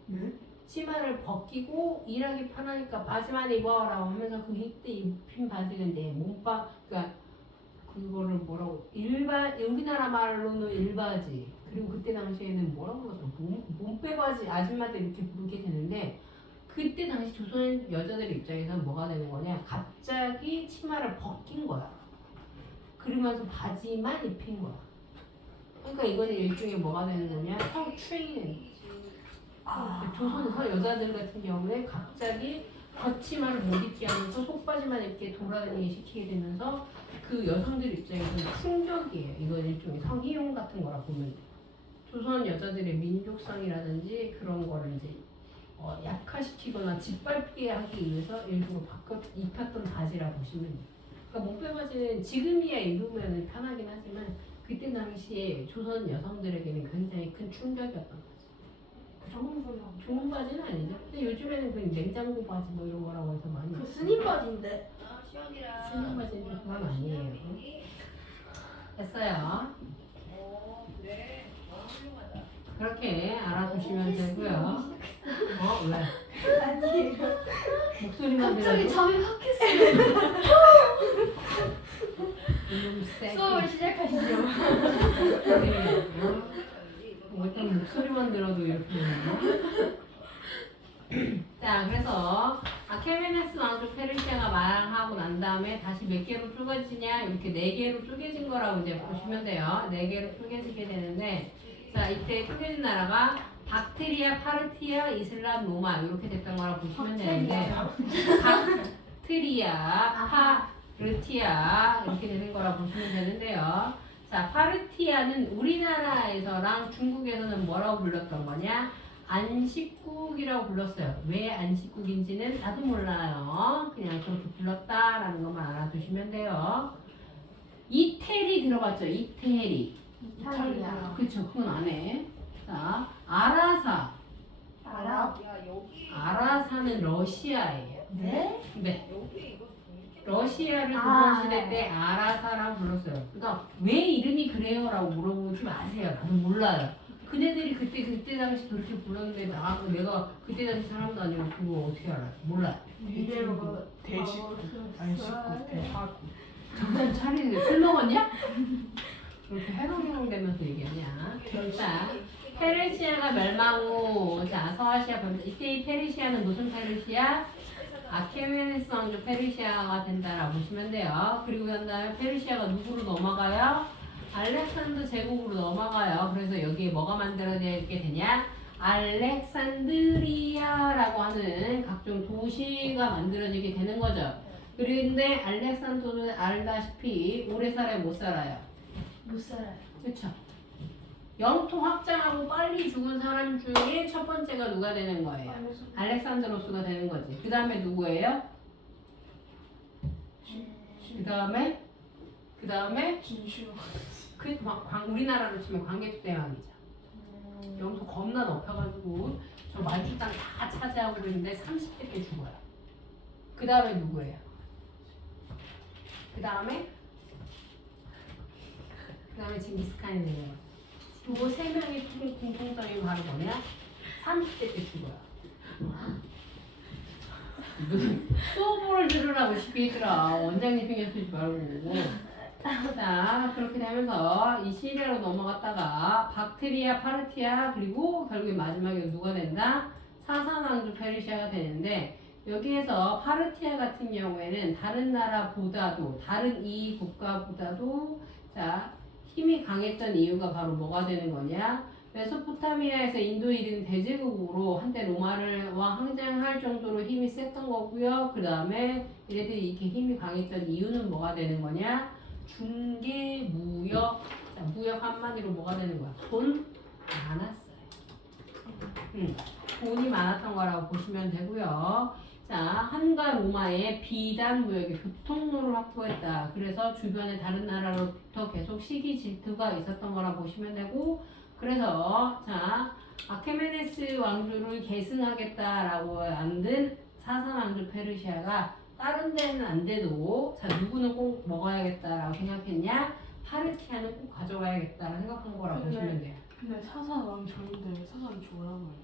네? 치마를 벗기고 일하기 편하니까 바지만 입어라고 하면서 그때 입힌 바지가 이제 그러니까 그거를 뭐라고 우리나라 말로는 일바지 그리고 그때 당시에는 뭐라고 그러더라 몸빼바지 아줌마들 이렇게 부르게 되는데 그때 당시 조선 여자들 입장에서는 뭐가 되는 거냐 갑자기 치마를 벗긴 거야. 그러면서 바지만 입힌 거야. 그러니까 이거는 일종의 뭐가 되는 거냐 성추행이 되는 거지. 조선 여자들 같은 경우에 갑자기 겉치마를 못 입게 하면서 속바지만 입게 돌아다니게 시키게 되면서 그 여성들 입장에서는 충격이에요. 이건 일종의 성희롱 같은 거라 보면 돼. 조선 여자들의 민족성이라든지 그런 거를 이제 약화시키거나 짓밟게 하기 위해서 일부러 입혔던 바지라 보시면 돼요. 그러니까 목베 바지는 지금이야 입으면 편하긴 하지만 그때 당시에 조선 여성들에게는 굉장히 큰 충격이었던 거지. 좋은 바지는 아니죠. 근데 요즘에는 그 냉장고 바지 뭐 이런 거라고 해서 많이 그 스님 바지인데. 쓰는 바지는 그건 아니에요. 됐어요. 그렇게 알아두시면 되고요. 왜? 아니에요. 목소리만 갑자기 들어도 잠이 확 깼어요. 너무 세게 수업을 시작하시죠. 일단 목소리만 들어도 이렇게 되는 자, 그래서 아케메네스 왕족 페르시아가 망하고 난 다음에 다시 몇 개로 쪼개지냐? 이렇게 네 개로 쪼개진 거라고 이제 보시면 돼요. 네 개로 쪼개지게 되는데, 자, 이때 쪼개진 나라가 박트리아, 파르티아, 이슬람, 로마 이렇게 됐던 거라고 보시면 되는데, 박트리아, 파르티아 이렇게 되는 거라고 보시면 되는데요. 자, 파르티아는 우리나라에서랑 중국에서는 뭐라고 불렀던 거냐? 안식국이라고 불렀어요. 왜 안식국인지는 나도 몰라요. 그냥 그렇게 불렀다라는 것만 알아두시면 돼요. 이태리 들어봤죠? 이태리. 이탈리아. 그쵸, 그건 안 해. 자, 아라사. 알아? 아라사는 러시아예요. 네? 네. 러시아를 아, 조선시대 때 아라사라고 불렀어요. 그러니까 왜 이름이 그래요라고 물어보지 마세요. 나도 몰라요. 그네들이 그때 당시 그렇게 불렀는데 내가 그때 당시 사람도 아니고 그거 어떻게 알아요? 몰라요. 이대로 대식구, 안식구, 대하구. 정신 차리는 술 먹었냐? 그렇게 해롱해롱 되면서 얘기하냐? 자, 페르시아가 멸망 후, 자, 서아시아 범죄. 이때 이 페르시아는 무슨 페르시아? 아케메네스 왕조 페르시아가 된다라고 보시면 돼요. 그리고 난 다음에 페르시아가 누구로 넘어가요? 알렉산더 제국으로 넘어가요. 그래서 여기에 뭐가 만들어지게 되냐? 알렉산드리아라고 하는 각종 도시가 만들어지게 되는 거죠. 그런데 알렉산더는 알다시피 오래 살아요, 못 살아요? 못 살아요. 그렇죠. 영토 확장하고 빨리 죽은 사람 중에 첫 번째가 누가 되는 거예요? 알렉산드로스가 되는 거지. 그 다음에 누구예요? 그 다음에 진슈. 우리나라로 치면 광개토대왕이죠. 영토 겁나 높여가지고 저 말주 땅 다 차지하고 그러는데 30대 때 죽어요. 그 다음에 누구예요? 그 다음에 징기스칸이네요. 요 세 명의 공통점이 바로 뭐냐? 30대 때 죽어요. 수업을 들으라고 시비더라. 원장님 신경 쓰지 말고. 자, 그렇게 되면서 이 시리아로 넘어갔다가 박트리아, 파르티아 그리고 결국에 마지막에 누가 된다? 사사왕조 페르시아가 되는데 여기에서 파르티아 같은 경우에는 다른 나라보다도 다른 이 국가보다도 자 힘이 강했던 이유가 바로 뭐가 되는 거냐? 메소포타미아에서 인도 이른 대제국으로 한때 로마와 항쟁할 정도로 힘이 셌던 거고요. 그 다음에 얘네들이 이렇게 힘이 강했던 이유는 뭐가 되는 거냐? 중개, 무역, 자, 무역 한마디로 뭐가 되는 거야? 돈 많았어요. 돈이 많았던 거라고 보시면 되고요. 자, 한과 로마의 비단 무역의 교통로를 확보했다. 그래서 주변의 다른 나라로부터 계속 시기 질투가 있었던 거라 보시면 되고, 그래서 자 아케메네스 왕조를 계승하겠다라고 만든 사사 왕조 페르시아가 다른 데는 안 돼도 자 누구는 꼭 먹어야겠다라고 생각했냐? 파르티아는 꼭 가져와야겠다라고 생각한 거라고 보시면 돼요. 근데 사산 왕조인데 사산 조라고 해요.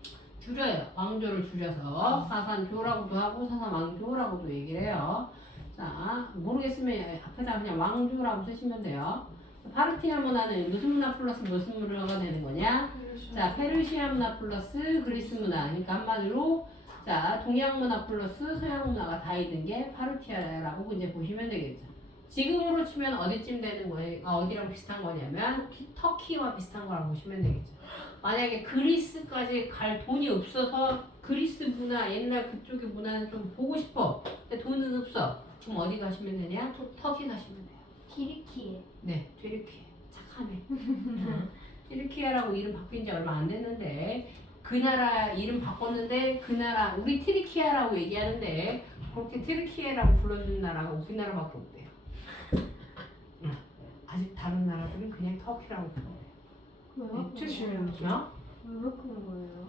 줄여요. 왕조를 줄여서 사산조라고도 하고 사산왕조라고도 얘기를 해요. 자 모르겠으면 앞에다 그냥 왕조라고 쓰시면 돼요. 파르티아 문화는 무슨 문화 플러스 무슨 문화가 되는 거냐? 자 페르시아 문화 플러스 그리스 문화. 그러니까 한마디로 자 동양 문화 플러스 서양 문화가 다 있는 게 파르티아라고 이제 보시면 되겠죠. 지금으로 치면 어디쯤 되는 거예요? 어디랑 비슷한 거냐면 터키와 비슷한 거라고 보시면 되겠죠. 만약에 그리스까지 갈 돈이 없어서 그리스 문화 옛날 그쪽의 문화는 좀 보고 싶어. 근데 돈은 없어. 그럼 어디 가시면 되냐? 터키 가시면 돼요. 키리키에. 네, 튀르키예. 착하네. 튀르키예라고 이름 바뀐 지 얼마 안 됐는데 그 나라 이름 바꿨는데 그 나라 우리 튀르키예라고 얘기하는데 그렇게 튀르키예라고 불러주는 나라가 우리나라밖에 없대요. 아직 다른 나라들은 그냥 터키라고 불러요. 왜요? 튀르키예는 어? 왜 그런 거예요?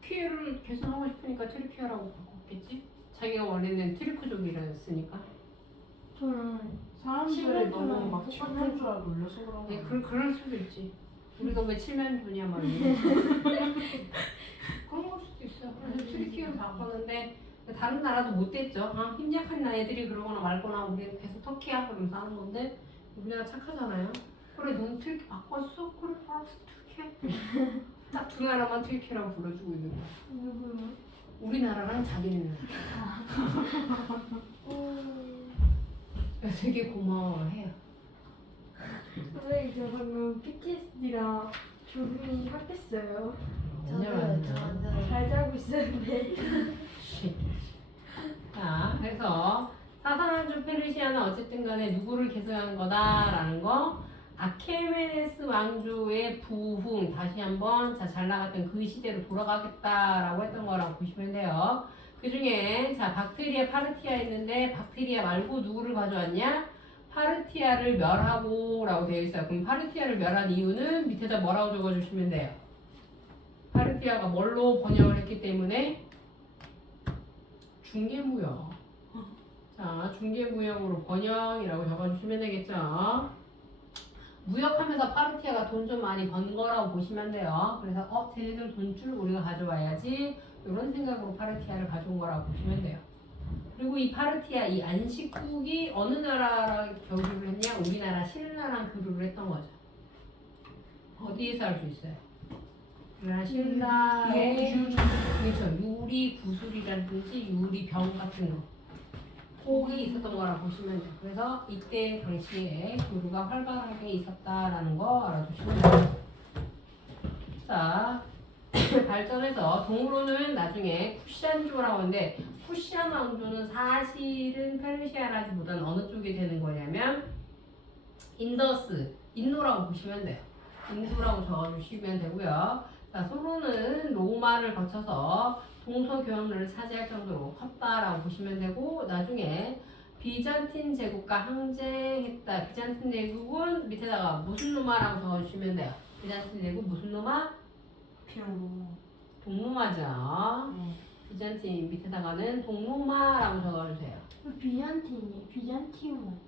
튀르키예를 계승하고 싶으니까 튀르키예라고 바꿨겠지? 자기가 원래는 튀르크족이랬으니까. 저는 사람들이 칠면조랑 너무 막 똑같은 칠면조라 놀려서 그런 네, 거예요. 그럴 수도 있지. 우리가 왜 칠면조냐 말이야. 그런 걸 수도 있어. 그래서 튀르키예로 바꿨는데 다른 나라도 못 됐죠. 힘 약한 애들이 그러거나 말거나 우리는 계속 터키야 그러면서 하는 건데 우리나라 착하잖아요. 그래 넌 튀르키 바꿨어? 그래 알았어 튀르키 딱 두 나라만 튀르키예라고 불러주고 있는 거야. 누구요? 우리나라랑 자기네는. 되게 고마워해요. 선생님 저 방금 PTSD랑 졸음이 합했어요. 저도요. 잘 자고 있었는데. 자, 그래서 사사난조 페르시아는 어쨌든 간에 누구를 계승한 거다라는 거. 아케메네스 왕조의 부흥 다시 한번 잘 나갔던 그 시대로 돌아가겠다라고 했던 거라고 보시면 돼요. 그 중에 자 박트리아 파르티아 있는데 박트리아 말고 누구를 가져왔냐? 파르티아를 멸하고 라고 되어 있어요. 그럼 파르티아를 멸한 이유는 밑에다 뭐라고 적어주시면 돼요. 파르티아가 뭘로 번영을 했기 때문에 중개무역. 자, 중개무역으로 번영이라고 적어주시면 되겠죠. 무역하면서 파르티아가 돈 좀 많이 번 거라고 보시면 돼요. 그래서 쟤네들 돈줄 우리가 가져와야지 이런 생각으로 파르티아를 가져온 거라고 보시면 돼요. 그리고 이 파르티아 이 안식국이 어느 나라랑 교류를 했냐? 우리나라 신라랑 교류를 했던 거죠. 어디에서 알 수 있어요? 우리나라 신라의 그렇죠. 유리 구슬이라든지 유리병 같은 거 폭이 있었던 거라고 보시면 돼요. 그래서 이때 당시에 교류가 활발하게 있었다라는 거 알아두시면 돼요. 자, 발전해서 동으로는 나중에 쿠샨조라고 하는데 쿠샨 왕조는 사실은 페르시아라기보다는 어느 쪽이 되는 거냐면 인더스, 인도라고 보시면 돼요. 인도라고 적어주시면 되고요. 자, 소로는 로마를 거쳐서 동서교역로를 차지할 정도로 컸다라고 보시면 되고 나중에 비잔틴 제국과 항쟁했다. 비잔틴 제국은 밑에다가 무슨 로마라고 적어주시면 돼요. 비잔틴 제국 무슨 로마? 피로로. 동로마죠. 비잔틴 밑에다가는 동로마라고 적어주세요. 비잔틴이 비잔티움.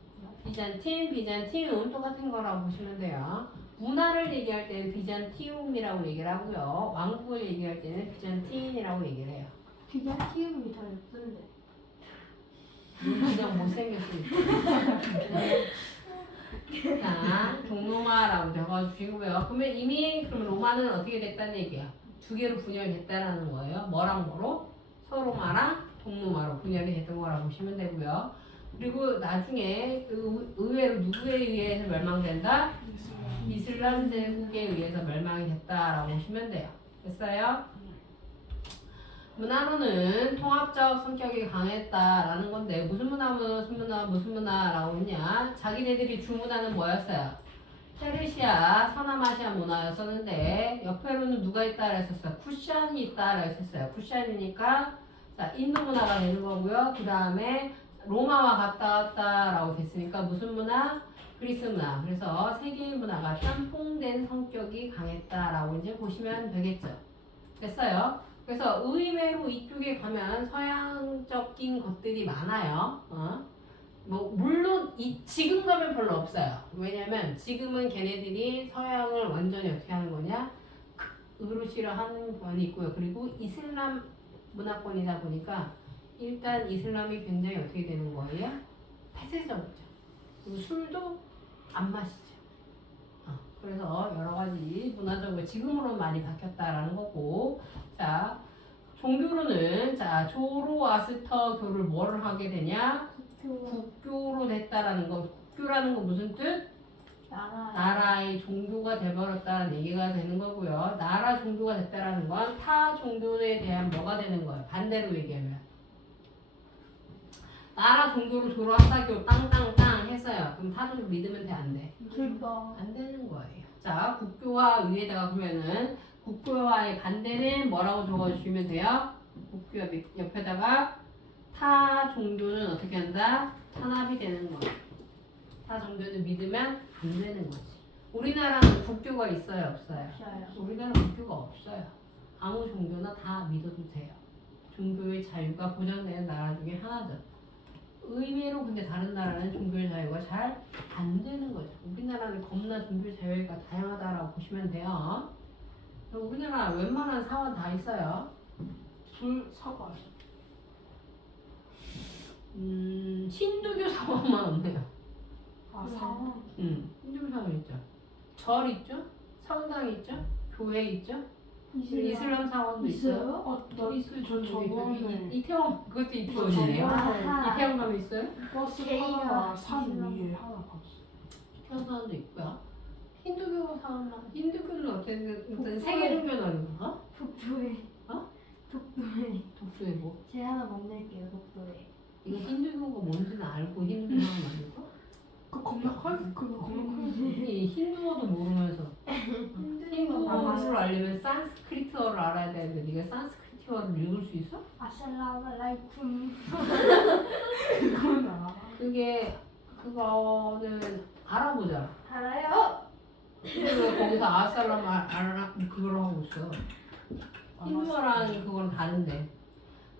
비잔티움 똑같은 거라고 보시면 돼요. 문화를 얘기할 때는 비잔티움이라고 얘기를 하고요. 왕국을 얘기할 때는 비잔틴이라고 얘기를 해요. 비잔티움이 더 예쁜데. 그냥 못생겼을 때. 자, 동로마라고 적어주시고요. 그러면 이미 그럼 로마는 어떻게 됐다는 얘기예요? 두 개로 분열이 됐다라는 거예요. 뭐랑 뭐로? 서로마랑 동로마로 분열이 됐던 거라고 보시면 되고요. 그리고 나중에 의외로 누구에 의해서 멸망된다? 이슬람 제국에 의해서 멸망이 됐다라고 보시면 돼요. 됐어요? 문화로는 통합적 성격이 강했다라는 건데 무슨 문화라고 했냐? 자기네들이 주문하는 뭐였어요? 페르시아, 서남아시아 문화였었는데 옆에로는 누가 있다 그랬었어요? 쿠샨이 있다 그랬었어요. 쿠샨이니까 자 인도 문화가 되는 거고요. 그 다음에 로마와 갔다라고 됐으니까 무슨 문화? 그리스 문화. 그래서 세계의 문화가 짬뽕된 성격이 강했다라고 이제 보시면 되겠죠. 됐어요? 그래서 의외로 이쪽에 가면 서양적인 것들이 많아요. 뭐 물론 지금 가면 별로 없어요. 왜냐면 지금은 걔네들이 서양을 완전히 어떻게 하는 거냐? 으르시를 하는 건 있고요. 그리고 이슬람 문화권이다 보니까 일단 이슬람이 굉장히 어떻게 되는 거예요? 폐쇄적이죠. 그리고 술도 안 마시죠. 그래서 여러 가지 문화적으로 지금으로는 많이 바뀌었다라는 거고, 자 종교로는 자 조로아스터 교를 뭐를 하게 되냐? 국교로 됐다라는 거. 국교라는 건 무슨 뜻? 나라의 종교가 돼버렸다는 얘기가 되는 거고요. 나라 종교가 됐다라는 건 타 종교에 대한 뭐가 되는 거예요? 반대로 얘기하면 나라 종교로 조로아스터교 땅땅땅 했어요. 그럼 타 종교 믿으면 돼? 안 돼? 안 되는 거예요. 자 국교와 위에다가 보면은 국교와의 반대는 뭐라고 적어주시면 돼요? 국교 옆에다가 타 종교는 어떻게 한다? 탄압이 되는 거예요. 타 종교는 믿으면 안 되는 거지. 우리나라는 국교가 있어요, 없어요? 우리나라는 국교가 없어요. 아무 종교나 다 믿어도 돼요. 종교의 자유가 보장되는 나라 중에 하나죠. 의외로 근데 다른 나라는 종교의 자유가 잘 안 되는 거죠. 우리나라는 겁나 종교의 자유가 다양하다라고 보시면 돼요. 우리나라 웬만한 사원 다 있어요. 사과. 힌두교 사원만 없네요. 사원. 힌두교 사원 있죠. 절 있죠. 성당 있죠. 교회 있죠. 이슬람 사원도 있어요. 나 저번에 이태원 그것도 저번에 이태원이에요. 아하. 이태원 가면 있어요? 버스 제이가 하나가 산 이슬람. 위에 하나 봤어. 이태원 사원도 있고요. 힌두교 사원만 힌두교는 어쨌든 북부에. 세계 종교는 아니고 독도에. 어? 독도에. 독수에 뭐 제가 하나 만들게요. 독도에. 이거 힌두교가 뭔지는 알고 힌두교 사원 아니고 그거 검역할 이 힌두어도 모르면서 힌두교가 힌두어를 알려면 산스크리트어를 알아야 되는데 네가 산스크리트어를 읽을 수 있어? 아살라말라이쿰. 그건 알아. 그거는 알아보자. 알아요? 왜 거기서 아살람 알아 그걸 하고 있어. 힌두어랑 그건 다른데.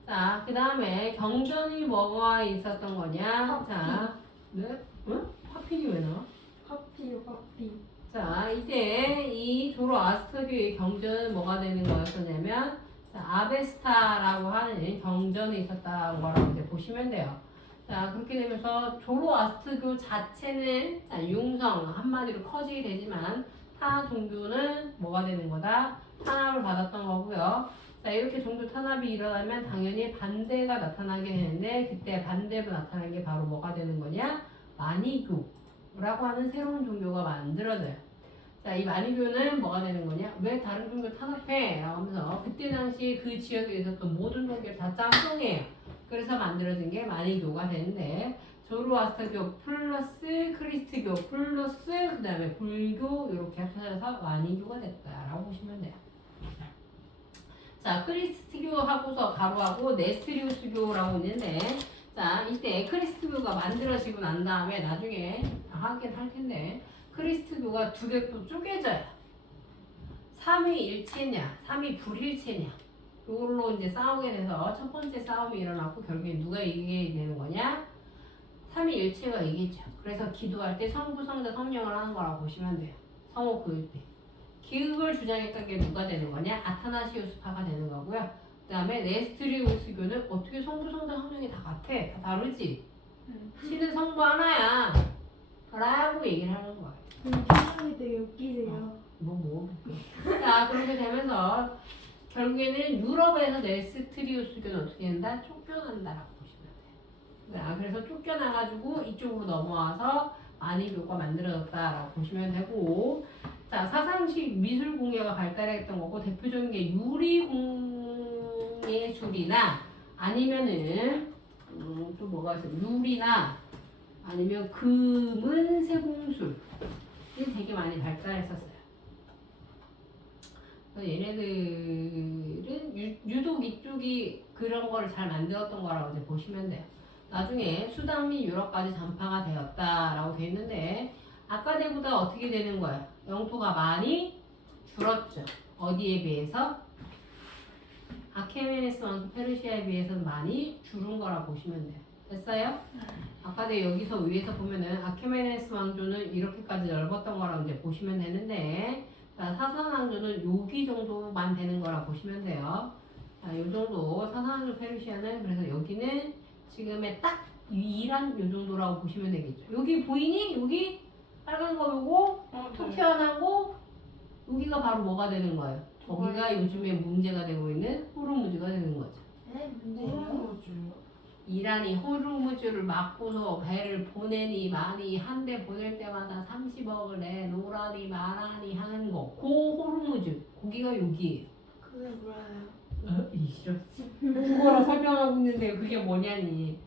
자, 그 다음에 경전이 뭐가 있었던 거냐? 자, 네? 응? 파핀이 왜 나와? 커피요 커피. 자, 이때 이 조로아스터교의 경전은 뭐가 되는 거였었냐면, 자, 아베스타라고 하는 경전이 있었다는 거라고 이제 보시면 돼요. 자, 그렇게 되면서 조로아스터교 자체는 자, 융성, 한마디로 커지게 되지만, 타 종교는 뭐가 되는 거다? 탄압을 받았던 거고요. 자, 이렇게 종교 탄압이 일어나면 당연히 반대가 나타나게 되는데, 그때 반대로 나타나는 게 바로 뭐가 되는 거냐? 마니교라고 하는 새로운 종교가 만들어져요. 자, 이 마니교는 뭐가 되는 거냐? 왜 다른 종교 탄압해? 라고 하면서 그때 당시 그 지역에 있었던 모든 종교를 다 짬뽕해요. 그래서 만들어진 게 마니교가 되는데, 조로아스터교 플러스 크리스트교 플러스 그 다음에 불교 이렇게 합쳐져서 마니교가 됐다라고 보시면 돼요. 자, 크리스트교 하고서 가로하고 네스트리우스교라고 있는데, 자, 이때 크리스트교가 만들어지고 난 다음에 나중에 하긴 할 텐데, 크리스트교가 두 개 또 쪼개져요. 3위일체냐, 3위 불일체냐. 이걸로 이제 싸우게 돼서 첫 번째 싸움이 일어났고, 결국에 누가 이기게 되는 거냐? 3위일체가 이기죠. 그래서 기도할 때 성부, 성자, 성령을 하는 거라고 보시면 돼요. 성호 그을 때. 기흑을 주장했던 게 누가 되는 거냐? 아타나시우스파가 되는 거고요. 그 다음에 네스트리우스교는 어떻게 성부, 성자, 성령이 다 같아? 다 다르지? 신은 성부 하나야. 라고 얘기를 하는 거예요. 표정이 되게 웃기세요. 자, 그렇게 되면서 결국에는 유럽에서 네스트리우스교는 어떻게 된다? 쫓겨난다라고 보시면 돼요. 자, 그래서 쫓겨나가지고 이쪽으로 넘어와서 마니교가 만들어졌다라고 보시면 되고, 자, 사상식 미술 공예가 발달했던 거고, 대표적인 게 유리공예술이나 아니면은 또 뭐가 있어요? 유리나 아니면 금은 세공술이 되게 많이 발달했었어요. 그래서 얘네들은 유독 이쪽이 그런 거를 잘 만들었던 거라고 이제 보시면 돼요. 나중에 수당 및 유럽까지 전파가 되었다라고 돼 있는데, 아까 때보다 어떻게 되는 거예요? 영토가 많이 줄었죠. 어디에 비해서? 아케메네스 왕조 페르시아에 비해서는 많이 줄은 거라고 보시면 돼요. 됐어요? 아까 여기서 위에서 보면은 아케메네스 왕조는 이렇게까지 넓었던 거라고 이제 보시면 되는데, 자, 사산 왕조는 여기 정도만 되는 거라고 보시면 돼요. 자, 요 정도 사산 왕조 페르시아는, 그래서 여기는 지금의 딱 이란 요 정도라고 보시면 되겠죠. 여기 보이니? 여기 빨간 거 요거 툭 튀어나오고, 여기가 바로 뭐가 되는 거예요? 저기가 요즘에 문제가 되고 있는 호르무즈가 되는 거죠. 네, 문제예요. 이란이 호르무즈를 막고서 배를 보내니 많이 한 대 보낼 때마다 30억을 내놓으라니 말하니 하는 거. 고 호르무즈. 거기가 여기예요. 그게 뭐예요? 이런 그거랑 설명하고 있는데 그게 뭐냐니.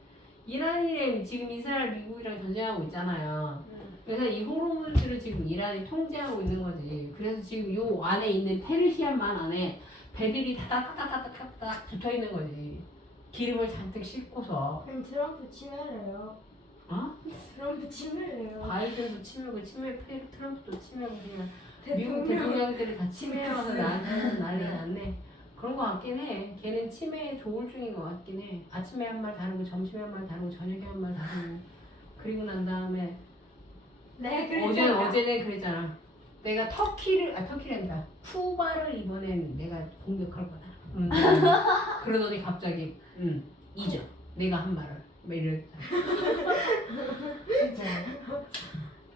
이란이랑 지금 이스라엘 미국이랑 전쟁하고 있잖아요. 그래서 이 호르무즈를 지금 이란이 통제하고 있는 거지. 그래서 지금 요 안에 있는 페르시안만 안에 배들이 다닥다닥다닥 붙어 있는 거지. 기름을 잔뜩 싣고서. 그럼 트럼프 침해래요. 어? 트럼프 침해래요. 바이든도 침해고 트럼프도 침해고 그냥 미국 대통령들이 다 침해와서 나한테는 난리 났네. 그런 거 같긴 해. 걔는 치매에 조울증인 것 같긴 해. 아침에 한 말 다르고 점심에 한 말 다르고 저녁에 한 말 다르고. 그리고 난 다음에 네, 어제는 그랬잖아. 내가 터키랜다. 쿠바를 이번엔 내가 공격할 거다. 그러더니 갑자기 잊어. 내가 한 말을. 막 이랬다.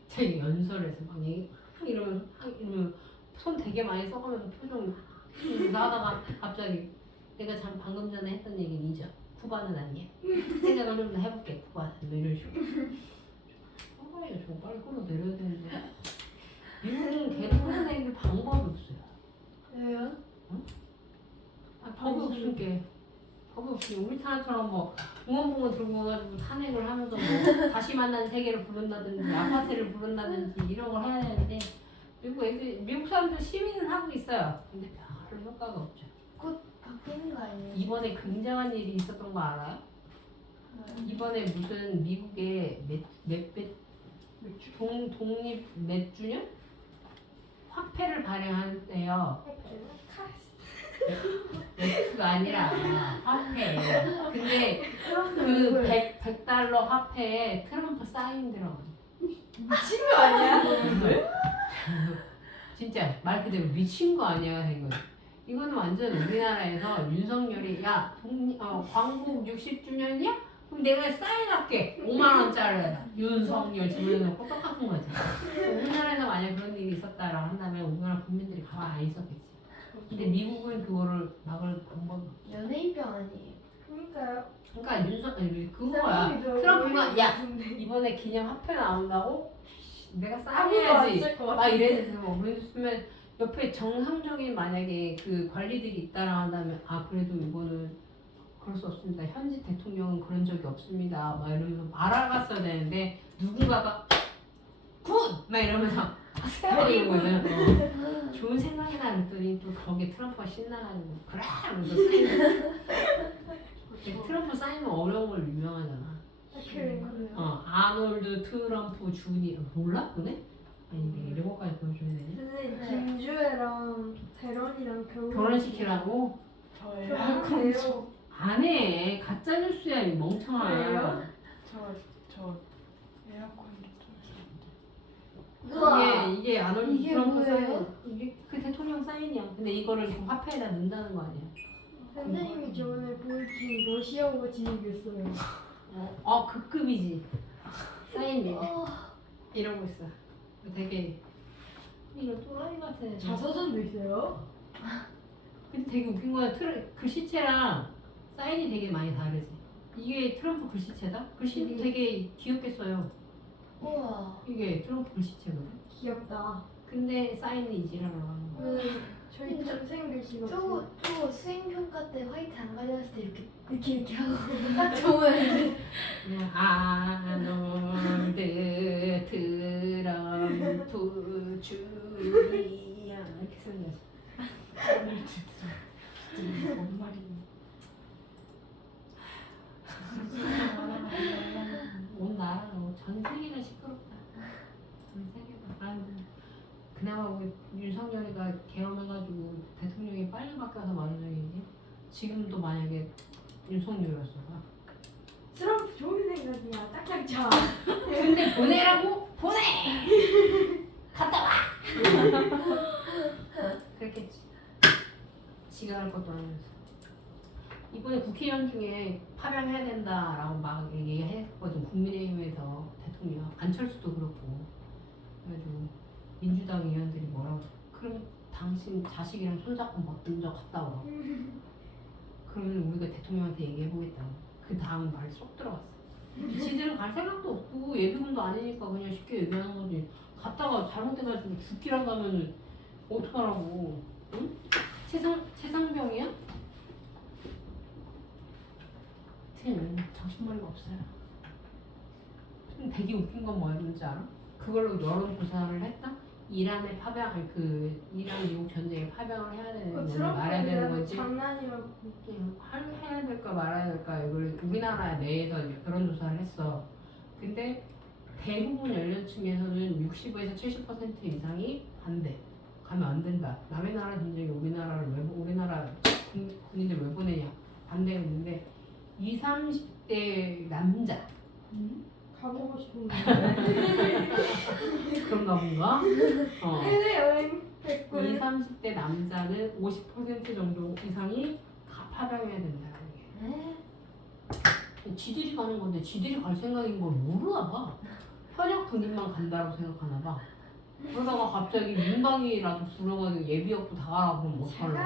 자기 연설에서 막 이러면 손 되게 많이 써가면서 표정 그래서 하다가 갑자기 내가 방금 전에 했던 얘기는 잊어. 쿠바는 아니야. 생각을 좀 더 해볼게. 쿠바. 뭐 이런 식으로. 이거 좀 빨리 끌어내려야 되는데. 미국은 걔를 끌어내는 방법이 없어요. 왜요? 법이 없으니까. 법이 없으니까. 우리 사람처럼 뭐 공원봉을 들고 와가지고 산행을 하면서 뭐 다시 만난 세계를 부른다든지 아파트를 부른다든지 이런 걸 해야 되는데 미국 사람들 시민은 하고 있어요. 근데 별로 효과가 없죠. 곧 바뀌는 거 아니에요? 이번에 굉장한 일이 있었던 거 알아요? 이번에 무슨 미국의 독립 몇 주년? 화폐를 발행한대요. 맥주가 아니라 화폐. 근데 그 100달러 화폐에 트럼프 사인 들어가. 미친 거 아니야? 진짜 말 그대로 미친 거 아니야 이거. 이거는 완전 우리나라에서 윤석열이 광복 60주년이야? 그럼 내가 사인할게 5만 원짜리 윤석열 집어넣고 똑같은 거지. 우리나라에서 만약 그런 일이 있었다라고 한다면 우리나라 국민들이 가만히 안 있었겠지. 근데 미국은 그거를 막을 방법이 없어. 연예인병 아니에요? 그러니까요. 그러니까 그거야. 트럼프가 야 이번에 기념 화폐 나온다고 내가 사인해야지 막 이래서 뭐 그랬으면 옆에 정상적인 만약에 그 관리들이 있다라 한다면 그래도 이거는 그럴 수 없습니다. 현지 대통령은 그런 적이 없습니다. 막 이러면서 알아갔어야 되는데 누군가가 굿! 막 이러면서 하세요 이러거든. 좋은 생각이 나랬더니 또 거기에 트럼프가 신나가지고 그래! 이러면서 사인. 트럼프 사인은 어려운 걸로 유명하잖아. 그래요? 아놀드 트럼프 주니 몰라? 보네? 아니 이런 것까지 보여줘야 되냐? 선생님 네. 김주애랑 대런이랑 결혼시키라고? 저예요? 결혼해요. 안 해. 가짜 뉴스야 이 멍청아. 왜요? 저 에어컨 좀 우와. 이게 아놀드 이게 트럼프 뭐예요? 사인. 이게 그 대통령 사인이야. 근데 이거를 그 화폐에다 넣는다는 거 아니야? 선생님이 저번에 보여주신 러시아어가 진행됐어요. 그 급이지. 사인이 어, 이러고 있어. 되게 이거 또라이 같아. 자서전도 있어요? 근데 되게 웃긴 거야. 글씨체랑 사인이 되게 많이 다르지. 이게 트럼프 글씨체다? 글씨도 되게 귀엽게 써요. 우와. 이게 트럼프 글씨체거든. 귀엽다. 근데 사인이 이지라고 하는 거야. 저희 진짜. 동생 글씨가 저거 수행평가 때 화이트 안 가져갔을 때 이렇게 하고 딱 적어야지. 그냥 아놀드 트럼프 주니야 이렇게 쓰는 거지. 뭔 말이니? 온 나라가 전 세계가 시끄럽다. 전 세계가. 그나마 우리 윤석열이가 계엄해가지고 대통령이 빨리 바뀌어서 말이지. 지금도 만약에 윤석열이었어. 트럼프 좋은 생각이야. 딱딱 쳐. 근데 보내라고? 보내! 갔다 와! 그랬겠지. 지가 할 것도 아니면서. 이번에 국회의원 중에 파면해야 된다라고 막 얘기했거든. 국민의힘에서 대통령. 안철수도 그렇고. 그래가지고 민주당 의원들이 뭐라고 그럼 당신 자식이랑 손잡고 먼저 갔다 와. 그러면 우리가 대통령한테 얘기해보겠다고. 그 다음 말이 쏙 들어갔어. 지들은 갈 생각도 없고 예비군도 아니니까 그냥 쉽게 얘기하는 거지. 갔다가 잘못돼가지고 죽기라도 하면은 어떡하라고. 응? 최상병이야? 하여튼 정신머리가 없어요. 되게 웃긴 건 뭐였는지 알아? 그걸로 여론조사를 했다? 이란의 이란 미국 전쟁에 파병을 해야 되는 건지 말아야 되는 건지 장난이라고. 해야 될까 말아야 될까 이걸 우리나라 내에서 여론조사를 했어. 근데 대부분 연령층에서는 65에서 70% 이상이 반대. 가면 안 된다. 남의 나라 전쟁에 우리나라 국민들 왜 보내냐 반대가 있는데 20, 30대 남자 가보고 싶은데. 그런가 본가? 해외여행 20, 백골. 30대 남자는 50% 정도 이상이 파병해야 된다는 게. 네? 지들이 가는 건데 지들이 갈 생각인 걸 모르나 봐. 현역 군인만 간다고 생각하나 봐. 그러다가 갑자기 민방위라도 불러가지고 예비역도 다 가라고 그러면 어떡할래?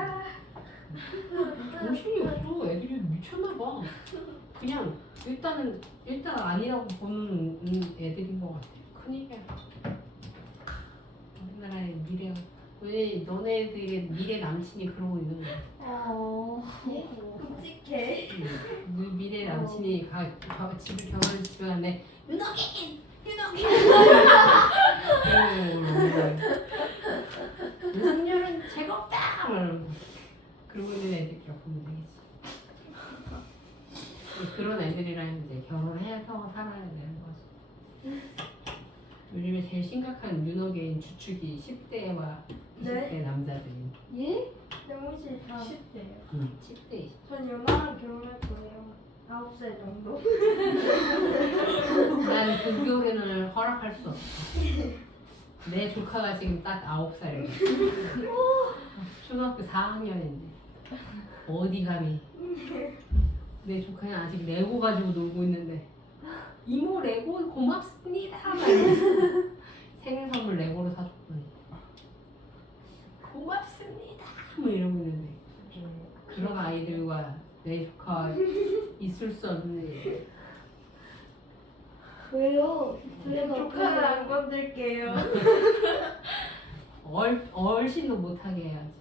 정신이 없어. 애들이 미쳤나봐. 그냥 일단 아니라고 보는 애들인 것 같아. 큰일이야. 우리나라의 미래가. 왜 너네들의 미래 남친이 그러고 있는 거야? 예? 끔찍해. 우리 미래 남친이 집에 결혼을 집에 갔는데 윤호긴! 윤석열은 죄가 없다! 말하고 그러고 있는 애들이라 보면 되겠지. 그런 애들이랑 이제 결혼해서 살아야 되는 거지. 요즘에 제일 심각한 윤호개인 주축이 10대와 20대 남자들이. 예? 너무 싫다. 10대요. 10대, 전 연하랑 결혼할 거예요. 9살 정도. 난 등교회는 허락할 수 없어. 내 조카가 지금 딱 9살이야. 초등학교 4학년인데 어디 감히. 내 조카는 아직 레고 가지고 놀고 있는데 이모 레고 고맙습니다 말이야. 생일 선물 레고로 사줬더니 고맙습니다 뭐 이러고 있는데 그런 아이들과 내 조카 있을 수 없는 일. 왜요? 저희가 조카는 안 건들게요. 얼씬도 못하게 해야지.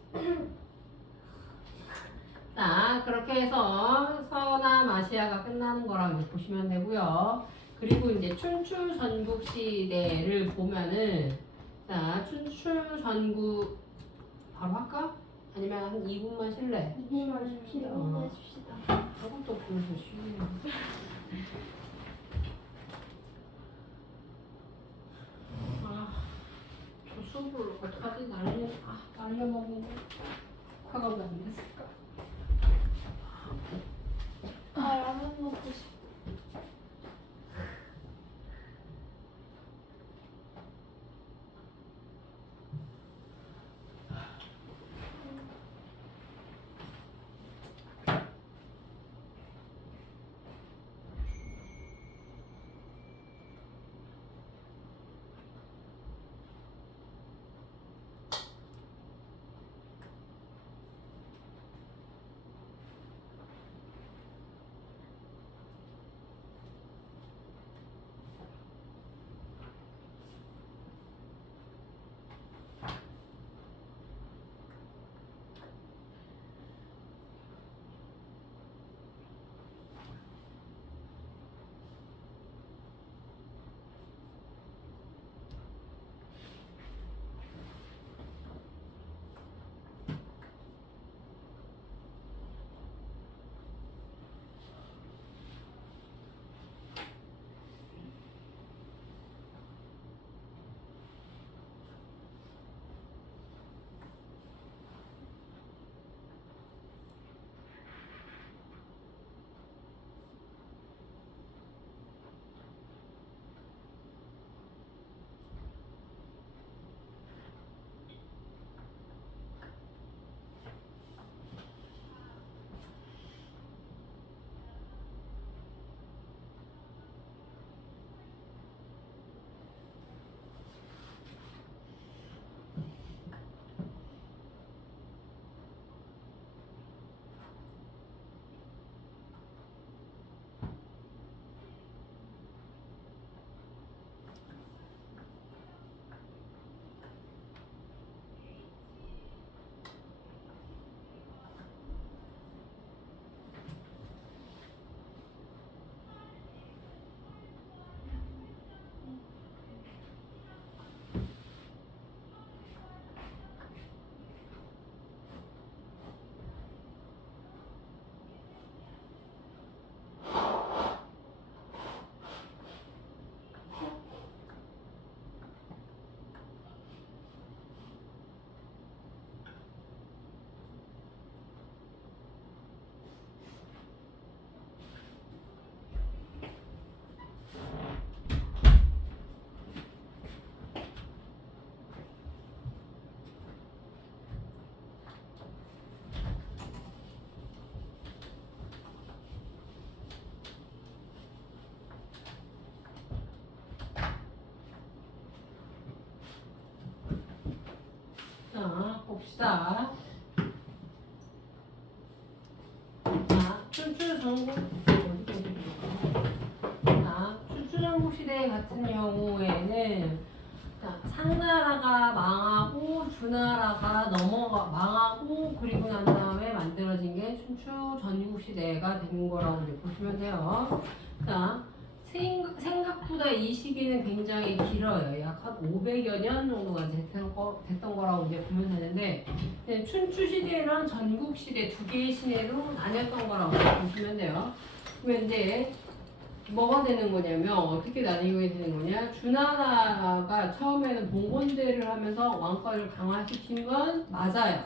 자, 그렇게 해서 서남 아시아가 끝나는 거라고 이제 보시면 되고요. 그리고 이제 춘추 전국 시대를 보면은 자, 춘추 전국 바로 할까? 아니면 한 2분만 쉴래? 이기만 쉽시다. 해줍시다. 저것도 보면서 쉬네. 아, 저 수업을 어떡하지? 날려먹는데 과가 안 됐을까? 라면 먹고 싶어. 봅시다. 자, 춘추전국 시대 같은 경우에는 자, 상나라가 망하고 주나라가 망하고 그리고 난 다음에 만들어진 게 춘추전국 시대가 되는 거라고 이제 보시면 돼요. 자, 생각보다 이 시기는 굉장히 길어요. 약 한 500여 년 정도가 이제 됐던 거라고 이제 보면 되는데, 춘추 시대랑 전국 시대 두 개의 시대로 나뉘었던 거라고 보시면 돼요. 그러면 이제 뭐가 되는 거냐면 어떻게 나뉘게 되는 거냐? 주나라가 처음에는 봉건대를 하면서 왕권을 강화시킨 건 맞아요.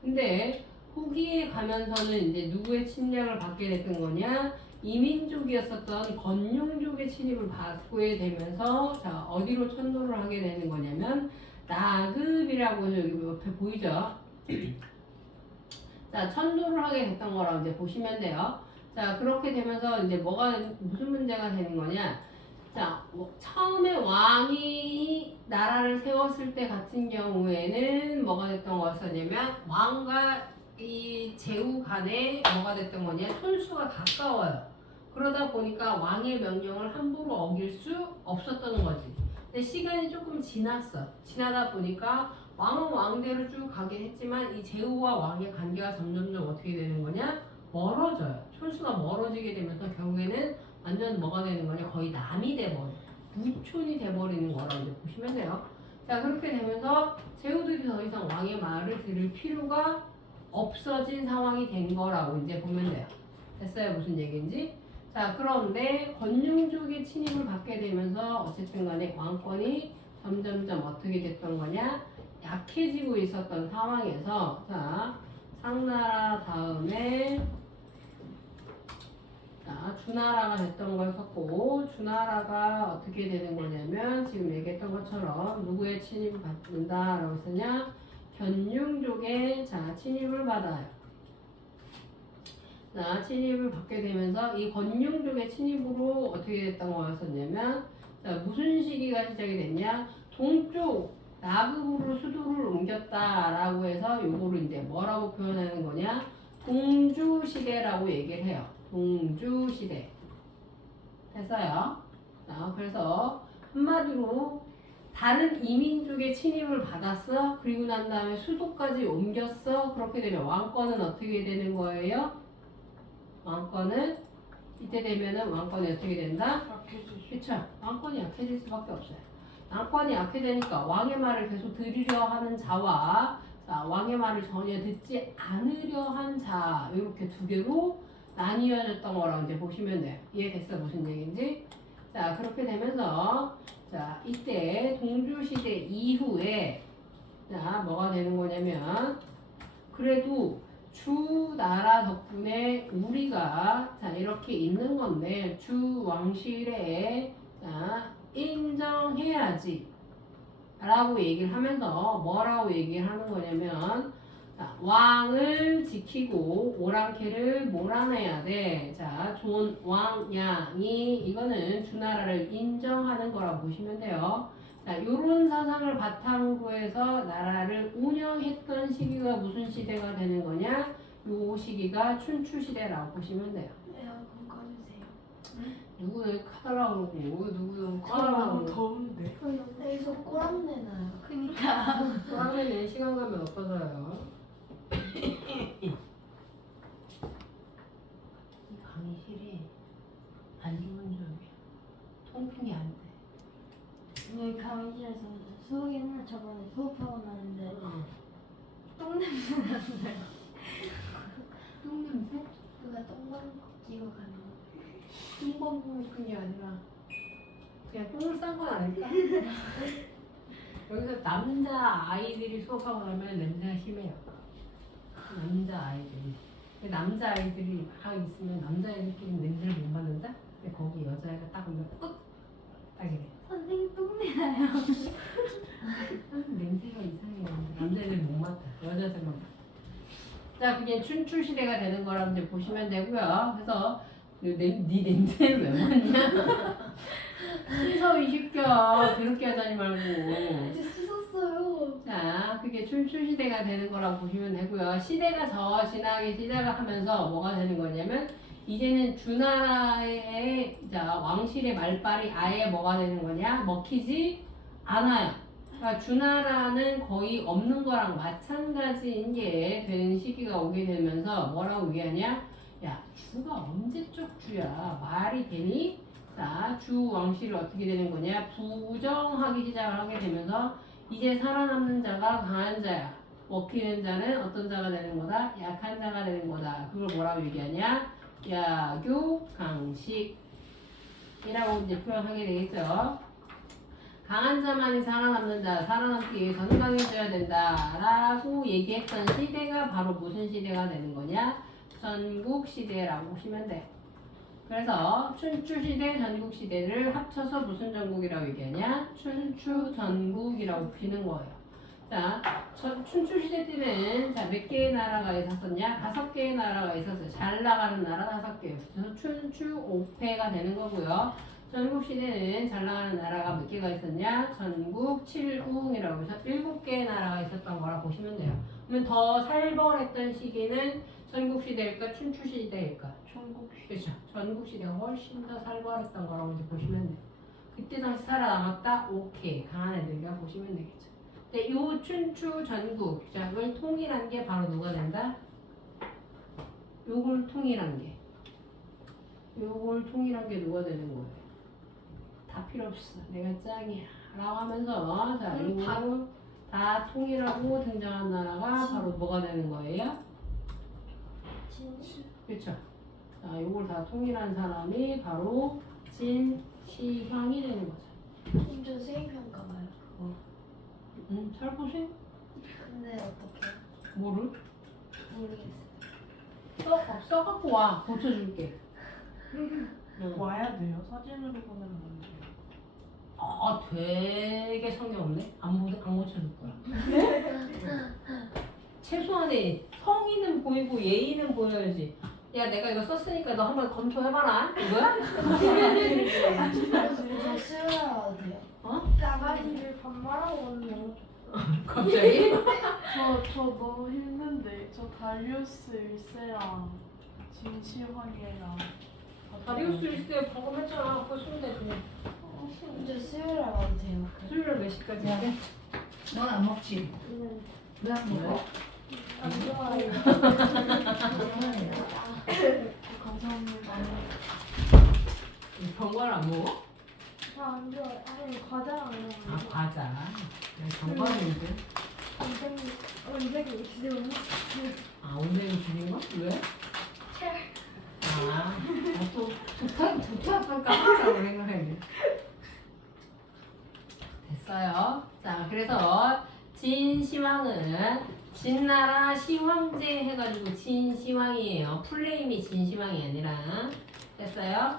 근데 후기에 가면서는 이제 누구의 침략을 받게 됐던 거냐? 이민족이었었던 건룡족의 침입을 받게 되면서 자 어디로 천도를 하게 되는 거냐면 나급이라고 해서 여기 옆에 보이죠? 자 천도를 하게 됐던 거라고 이제 보시면 돼요. 자 그렇게 되면서 이제 무슨 문제가 되는 거냐? 자 처음에 왕이 나라를 세웠을 때 같은 경우에는 뭐가 됐던 거였었냐면 왕과 이 제후 간에 뭐가 됐던 거냐? 손수가 가까워요. 그러다 보니까 왕의 명령을 함부로 어길 수 없었던 거지. 근데 시간이 조금 지나다 보니까 왕은 왕대로 쭉 가긴 했지만 이 제후와 왕의 관계가 점점점 어떻게 되는 거냐? 멀어져요. 손수가 멀어지게 되면서 결국에는 완전 뭐가 되는 거냐? 거의 남이 돼버려. 무촌이 돼버리는 거라고 이제 보시면 돼요. 자 그렇게 되면서 제후들이 더 이상 왕의 말을 들을 필요가 없어진 상황이 된 거라고 이제 보면 돼요. 됐어요? 무슨 얘기인지? 자 그런데 건룡족의 침입을 받게 되면서 어쨌든 간에 왕권이 점점점 어떻게 됐던 거냐? 약해지고 있었던 상황에서 자 상나라 다음에 자 주나라가 됐던 거였었고 주나라가 어떻게 되는 거냐면 지금 얘기했던 것처럼 누구의 침입을 받는다라고 했었냐? 견룡족의 자 침입을 받아요. 자, 침입을 받게 되면서 이 건룡족의 침입으로 어떻게 됐던 거였었냐면 자, 무슨 시기가 시작이 됐냐? 동쪽 나급으로 수도를 옮겼다라고 해서 요거를 이제 뭐라고 표현하는 거냐? 동주시대라고 얘기를 해요. 동주시대. 됐어요? 자, 그래서 한마디로 다른 이민족의 침입을 받았어. 그리고 난 다음에 수도까지 옮겼어. 그렇게 되면 왕권은 어떻게 되는 거예요? 왕권은 이때 되면은 왕권이 어떻게 된다? 그쵸? 왕권이 약해질 수밖에 없어요. 왕권이 약해지니까 왕의 말을 계속 들으려 하는 자와 자, 왕의 말을 전혀 듣지 않으려 한 자 이렇게 두 개로 나뉘어졌던 거라고 이제 보시면 돼요. 이해됐어? 무슨 얘기인지? 자 그렇게 되면서 자 이때 동주시대 이후에 자 뭐가 되는 거냐면 그래도 주나라 덕분에 우리가 자 이렇게 있는 건데 주왕실에 자 인정해야지 라고 얘기를 하면서 뭐라고 얘기를 하는 거냐면 자, 왕을 지키고 오랑캐를 몰아내야 돼. 자, 존왕양이 이거는 주나라를 인정하는 거라고 보시면 돼요. 자, 요런 사상을 바탕으로 해서 나라를 운영했던 시기가 무슨 시대가 되는 거냐? 요 시기가 춘추 시대라고 보시면 돼요. 에어컨 꺼주세요. 누구는 카달라고 그러고 누구는 아 커라라고 너무 그러고 더운데. 여기서 꼬랑내 나요. 그니까. 그러면 시간 가면 없어서요. 이 강의실이 안정적이야. 통풍이 안 돼. 여기 강의실에서 수업이나 저번에 수업하고 나는데 똥냄새 났어요. 똥냄새? 누가 똥방 끼고 가는 거. 똥방울 끈게 아니라 그냥 똥을 싼 건 아닐까? 여기서 남자 아이들이 수업하고 나면 냄새가 심해요. 남자 아이들이. 남자 아이들이 막 있으면 남자애들끼리 냄새를 못 맡는다? 근데 거기 여자애가 딱 오면 ปึ๊! 딱 이래. 선생님 똥내나요? 냄새가 이상해요. 남자애들 못 맡아. 여자애들만 맡아. 자, 그게 춘추시대가 되는 거라고 이제 보시면 되고요. 그래서 네 냄새를 왜 맡냐? 씻어 이 새끼야. 그렇게 하자니 말고. 이제 씻었어. 없어요. 자, 그게 춘추시대가 되는 거라고 보시면 되고요. 시대가 저 지나기 시작을 하면서 뭐가 되는 거냐면 이제는 주나라의 자, 왕실의 말빨이 아예 뭐가 되는 거냐? 먹히지 않아요. 그러니까 주나라는 거의 없는 거랑 마찬가지인 게 되는 시기가 오게 되면서 뭐라고 얘기하냐? 야, 주가 언제적 주야? 말이 되니? 자, 주 왕실이 어떻게 되는 거냐? 부정하기 시작을 하게 되면서 이제 살아남는 자가 강한 자야. 먹히는 자는 어떤 자가 되는 거다? 약한 자가 되는 거다. 그걸 뭐라고 얘기하냐? 약유강식이라고 이제 표현하게 되겠죠. 강한 자만이 살아남는다. 살아남기 위해서는 강해져야 된다라고 얘기했던 시대가 바로 무슨 시대가 되는 거냐? 전국시대라고 보시면 돼요. 그래서 춘추시대, 전국시대를 합쳐서 무슨 전국이라고 얘기하냐? 춘추전국이라고 부르는 거예요. 자, 춘추시대 때는 자, 몇 개의 나라가 있었었냐? 5개의 나라가 있었어요. 잘 나가는 나라 5개. 그래서 춘추 5패가 되는 거고요. 전국시대는 잘 나가는 나라가 몇 개가 있었냐? 전국 7궁이라고 해서 7개의 나라가 있었던 거라 보시면 돼요. 그러면 더 살벌했던 시기는 전국시대일까? 춘추시대일까? 중국시. 그렇죠. 전국시대가 훨씬 더 살벌했던 거라고 이제 보시면 돼요. 그때 당시 살아남았다? 오케이. 강한 애들이라 보시면 되겠죠. 근데 요 춘추 전국, 자, 이걸 통일한 게 바로 누가 된다? 요걸 통일한 게. 요걸 통일한 게 누가 되는 거예요? 다 필요 없어. 내가 짱이야. 라고 하면서, 자, 요거 다 통일하고 등장한 나라가 바로 뭐가 되는 거예요? 그렇죠. 자, 요걸 다 통일한 사람이 바로 진시황이 되는 거죠. 진짜 수행평가 봐요. 잘 보세요. 근데 어떻게? 뭐를? 모르겠어요. 써갖고 와. 고쳐줄게. 와야 돼요? 사진으로 보내면 안 돼요? 아, 되게 성의 없네. 안 고쳐줄 거야. 최소한의 성의는 보이고 예의는 보여야지. 야, 내가 이거 썼으니까 너 한번 검토해봐라. 이거야? 저 수요일 와도 돼요? 나가리를 반말하고 왔네. 갑자기? 저 너무 힘든데. 저 다리우스 1세랑 진시황이랑 다리우스 1세 방금 했잖아. 그거 쓰면 되지. 저 수요일 와도 돼요? 수요일 몇 시까지 하게? 넌 안 먹지? 왜 안 먹어? 안 좋아해요. 감사합니다. 견과를 안 먹어? 저안 좋아해. 아니 과자 안 먹어요. 아, 과자. 견과류인데. 원장님 진짜 못 먹었어요. 아, 오늘 줄인 거? 왜? 아, 또 좋다 깜빡이라고 생각했네. 됐어요. 자, 그래서 진시황은 진나라 시황제 해가지고 진시황이에요. 풀네임이 진시황이 아니라. 됐어요?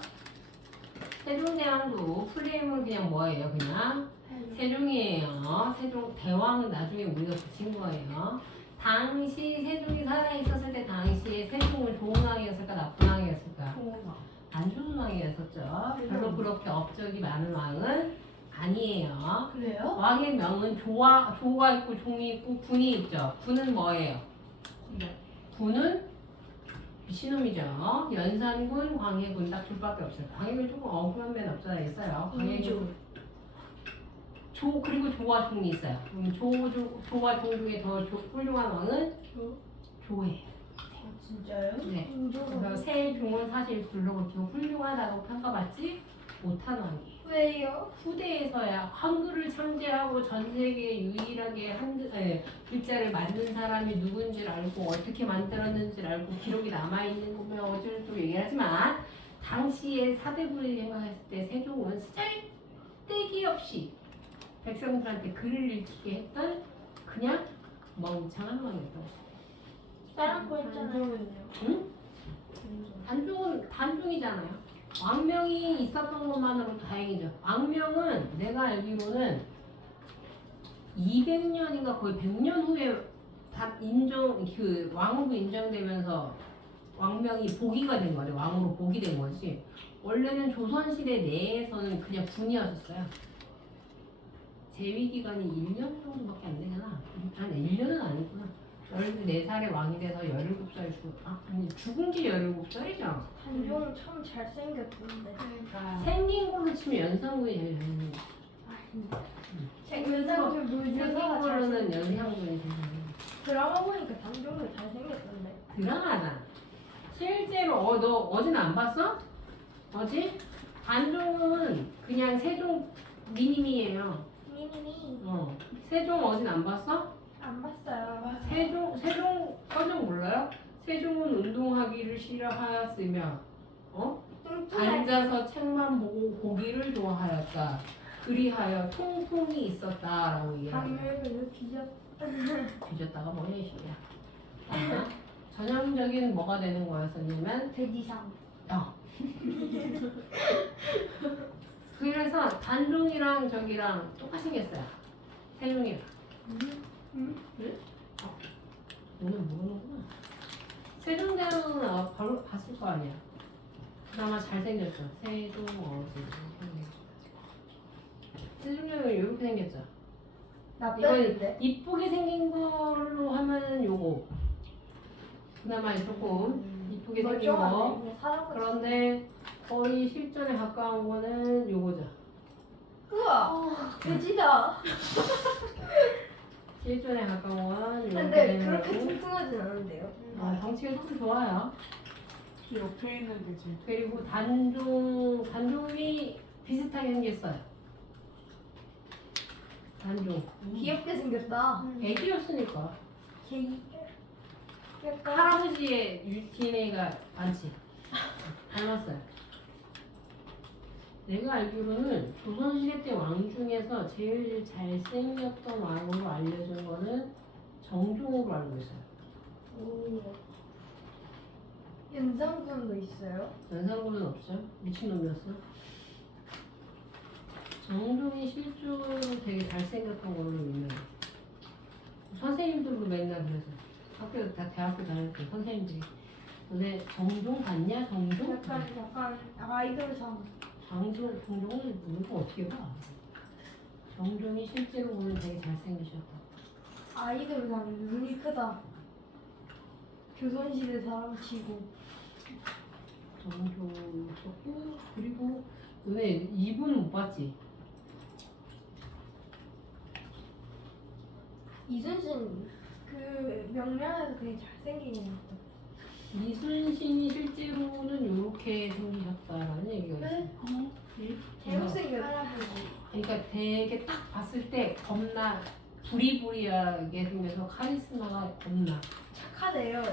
세종대왕도 풀네임은 그냥 뭐예요? 그냥 세종이에요. 세종 대왕은 나중에 우리가 붙인 거예요. 당시 세종이 살아있었을 때 당시에 세종은 좋은 왕이었을까 나쁜 왕이었을까? 통화. 안 좋은 왕이었었죠. 별로 그렇게 업적이 많은 왕은 아니에요. 그래요? 왕의 명은 조가 있고 종이 있고 군이 있죠. 군은 뭐예요? 군은 미친놈이죠. 연산군, 광해군 딱 둘밖에 없어요. 광해군 조금 억울한 면이 없잖아 있어요. 광해군 그리고 조와 종이 있어요. 그럼 조와 종 중에 더 훌륭한 왕은 조예요. 진짜요? 네. 그래서 세종은 사실 별로 그렇게 훌륭하다고 평가받지 못한 왕이에요. 왜요? 후대에서야 한글을 창제하고 전 세계에 유일하게 글자를 만든 사람이 누군지를 알고 어떻게 만들었는지를 알고 기록이 남아있는 거면 어쩌고 얘기하지만 당시에 사대부를 생각했을 때 세종은 쓸데기 없이 백성들한테 글을 읽히게 했던 그냥 멍청한 왕이었던 거예요. 다른 거 있잖아요. 응? 단종이잖아요. 왕명이 있었던 것만으로 다행이죠. 왕명은 내가 알기로는 200년인가 거의 100년 후에 왕으로 인정되면서 왕명이 복위가 된 거죠. 왕으로 복위 된 거지. 원래는 조선시대 내에서는 그냥 군이었었어요. 재위 기간이 1년 정도밖에 안 되잖아. 아니 1년은 아니구나. 14살에 왕이 돼서 17살 아니 죽은 게 17살이잖아. 단종 참 잘생겼던데. 그러니까 생긴 걸로 치면 연상군이 제일 잘생긴 거야. 연상도 생긴 물려서 걸로는 잘생겼던데. 연상군이 제일 잘생긴 거야. 드라마 보니까 단종도 잘생겼던데. 드라마잖아. 실제로 너 어제는 안 봤어? 어제? 단종은 그냥 세종 미니미예요. 미니미 세종 어제는 안 봤어? 안 봤어요. 세종 서종 몰라요? 세종은 운동하기를 싫어하였으며 뚱뚱한 앉아서 책만 보고 고기를 좋아하였다. 그리하여 통풍이 있었다라고 얘기합니다. 강렬을 뒤졌. 뒤졌다가 뭐냐 이 시기야. 전형적인 뭐가 되는 거였었냐면 돼지상. 그래서 단종이랑 저기랑 똑같이 생겼어요. 세종이랑. 응? 너는 모르는구나. 세종대왕은 바로 봤을 거 아니야. 그나마 잘생겼죠. 세종 어지. 세종대왕은 이렇게 생겼죠. 나쁜데. 이쁘게 생긴 걸로 하면 요거. 그나마 조금 이쁘게 생긴 거. 그런데 거의 실전에 가까운 거는 요거죠. 우와 돼지다. 실전에 가까운 건 요렇게 근데 되는 그렇게 거고. 뚱뚱하진 않은데요. 덩치가 좀 좋아요. 그 옆에 있는 게 제일 그리고 단종이 비슷하게 생겼어요. 단종. 귀엽게 생겼다. 애기였으니까. 개. 약간 할아버지의 DNA가 많지. 닮았어요. 내가 알기로는 조선시대 때 왕 중에서 제일 잘생겼던 왕으로 알려진 거는 정종으로 알고 있어요. 오. 연상군도 있어요. 연상군은 없죠. 미친놈이었어. 정종이 실제로 되게 잘생겼던 걸로 유명해. 선생님들도 맨날 그래서 대학교 다닐 때 선생님들이 너네 정종 봤냐? 정종? 약간 아이돌상. 정종을 누가 어떻게 봐? 정종이 실제로 보면 되게 잘생기셨다. 아이돌상 눈이 크다. 조선시대 사람 치고. 정종 있었고 그리고 너네 이분 못 봤지? 이순신 그 명량에서 되게 잘생긴 애 같다. 이순신이 실제로는 이렇게 생기셨다라는 얘기가 있어요. 잘못생겼. 할아버지. 그러니까 되게 딱 봤을 때 겁나 부리부리하게 생겨서 카리스마가 겁나 착하대요.